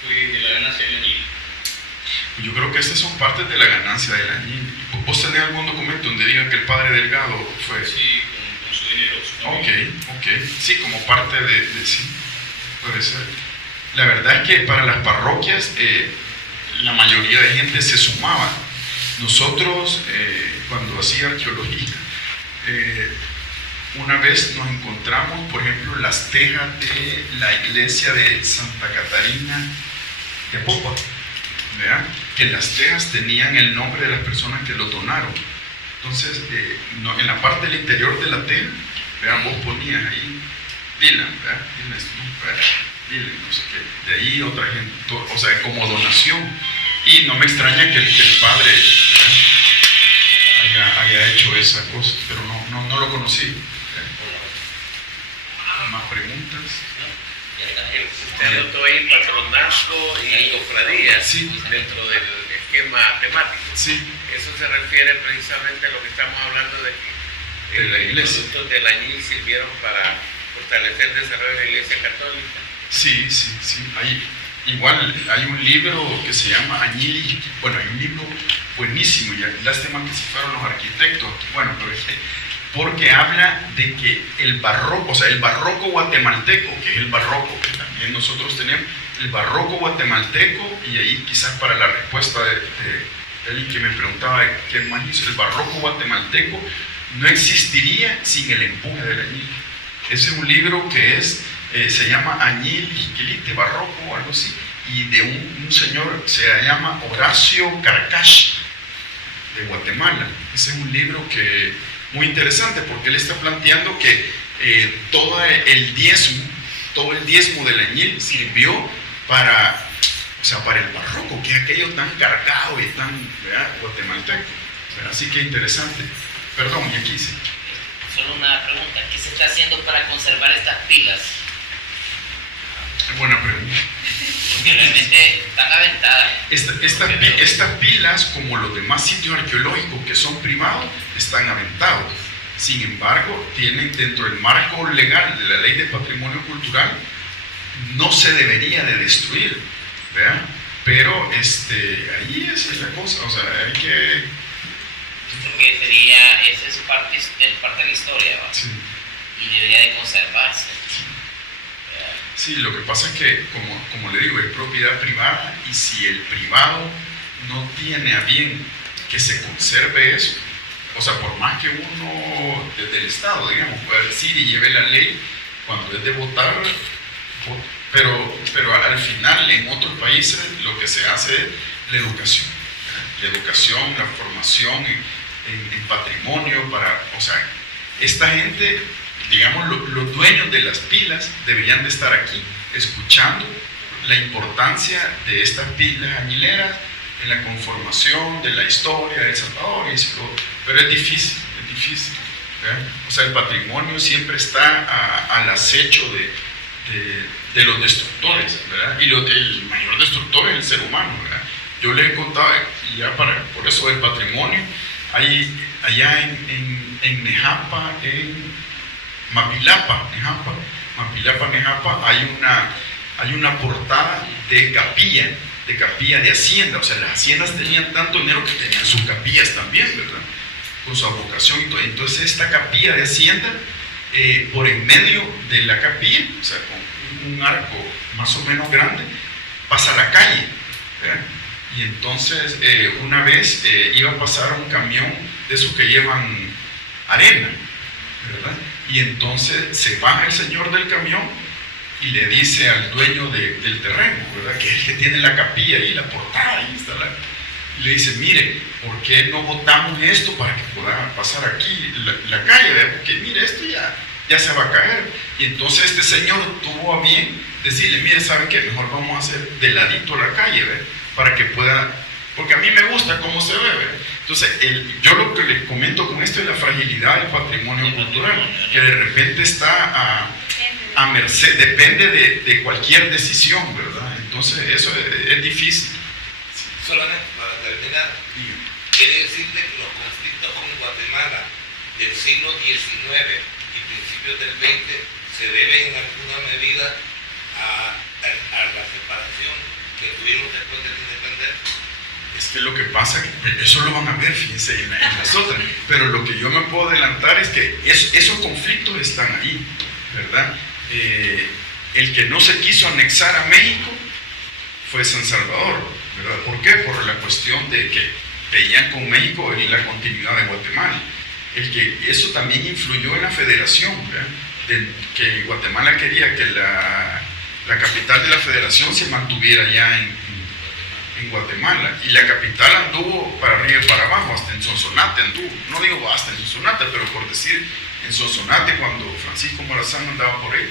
fue de la ganancia del añil? Yo creo que estas son partes de la ganancia del añil. ¿Vos tenés algún documento donde diga que el padre Delgado fue? Sí, con su dinero. Ok. Sí, como parte de sí, puede ser. La verdad es que para las parroquias la mayoría de gente se sumaba. Nosotros, cuando hacía arqueología, una vez nos encontramos, por ejemplo, las tejas de la iglesia de Santa Catarina de Popa, ¿verdad? Que las tejas tenían el nombre de las personas que lo donaron. Entonces, en la parte del interior de la teja, vean, vos ponías ahí Dylan, ¿verdad? Dylan, no sé qué. De ahí otra gente, o sea, como donación. Y no me extraña que el padre haya hecho esa cosa, pero no lo conocí. ¿Más preguntas? Usted notó ahí patronato y cofradía dentro del esquema temático. Sí. Eso se refiere precisamente a lo que estamos hablando de que de la iglesia. Los productos del añil sirvieron para fortalecer el desarrollo de la iglesia católica. Sí. Igual hay un libro que se llama Añil, bueno, hay un libro buenísimo, y lástima que se fueron los arquitectos, bueno, pero porque habla de que el barroco, o sea, el barroco guatemalteco, que es el barroco que también nosotros tenemos, el barroco guatemalteco, y ahí quizás para la respuesta de alguien que me preguntaba qué más hizo, el barroco guatemalteco no existiría sin el empuje del añil. Ese es un libro que se llama Añil Jiquilite Barroco o algo así, y de un señor se llama Horacio Carcache de Guatemala. Ese es un libro muy interesante porque él está planteando que todo el diezmo del añil sirvió para el barroco, que es aquello tan cargado y tan, ¿verdad?, guatemalteco, ¿verdad? Así que interesante. Perdón, y aquí sí. Solo una pregunta, ¿qué se está haciendo para conservar estas pilas? Buena pregunta. Porque realmente están aventadas. Estas pilas, como los demás sitios arqueológicos que son privados, están aventados. Sin embargo, tienen dentro del marco legal de la Ley de Patrimonio Cultural, no se debería de destruir, ¿verdad? Pero ahí esa es la cosa, o sea, hay que... Porque esa es parte de la historia, ¿va? Sí. Y debería de conservarse. Sí, lo que pasa es que, como le digo, es propiedad privada, y si el privado no tiene a bien que se conserve eso, o sea, por más que uno desde el Estado, digamos, pueda decir y lleve la ley, cuando es de votar, pero al final en otros países lo que se hace es la educación, la formación en patrimonio, o sea, esta gente, digamos, los dueños de las pilas deberían de estar aquí escuchando la importancia de estas pilas añileras, en la conformación de la historia de El Salvador, pero es difícil, ¿verdad? O sea, el patrimonio siempre está al acecho de los destructores, ¿verdad? Y el mayor destructor es el ser humano, ¿verdad? Yo les he contado, y ya por eso del patrimonio, allá en Nejapa, en Mapilapa, Nejapa, hay una portada de capilla de hacienda. O sea, las haciendas tenían tanto dinero que tenían sus capillas también, ¿verdad? Con su advocación y todo. Entonces esta capilla de hacienda, por en medio de la capilla, o sea, con un arco más o menos grande, pasa la calle, ¿verdad? Y entonces una vez iba a pasar un camión de esos que llevan arena, ¿verdad? Y entonces se baja el señor del camión y le dice al dueño del terreno, ¿verdad? Que es el que tiene la capilla ahí, la portada ahí está y le dice, mire, ¿por qué no botamos esto para que pueda pasar aquí la calle? ¿Verdad? Porque mire, esto ya se va a caer. Y entonces este señor tuvo a bien decirle, mire, ¿saben qué? Mejor vamos a hacer de ladito la calle, ¿verdad? Para que pueda, porque a mí me gusta cómo se ve, ¿verdad? Entonces, yo lo que les comento con esto es la fragilidad del patrimonio cultural, que de repente está a merced, depende de cualquier decisión, ¿verdad? Entonces, eso es difícil. Solamente para terminar, quiere decir que los conflictos con Guatemala del siglo XIX y principios del XX se deben en alguna medida a la separación que tuvieron después de la independencia. Es que lo que pasa, eso lo van a ver, fíjense, en las otras, pero lo que yo me puedo adelantar es que esos conflictos están ahí, ¿verdad? El que no se quiso anexar a México fue San Salvador, ¿verdad? ¿Por qué? Por la cuestión de que veían con México en la continuidad de Guatemala. Eso también influyó en la federación, ¿verdad? Que Guatemala quería que la capital de la federación se mantuviera ya en Guatemala, y la capital anduvo para arriba y para abajo, hasta en Sonsonate anduvo, no digo hasta en Sonsonate, pero por decir en Sonsonate, cuando Francisco Morazán andaba por ahí,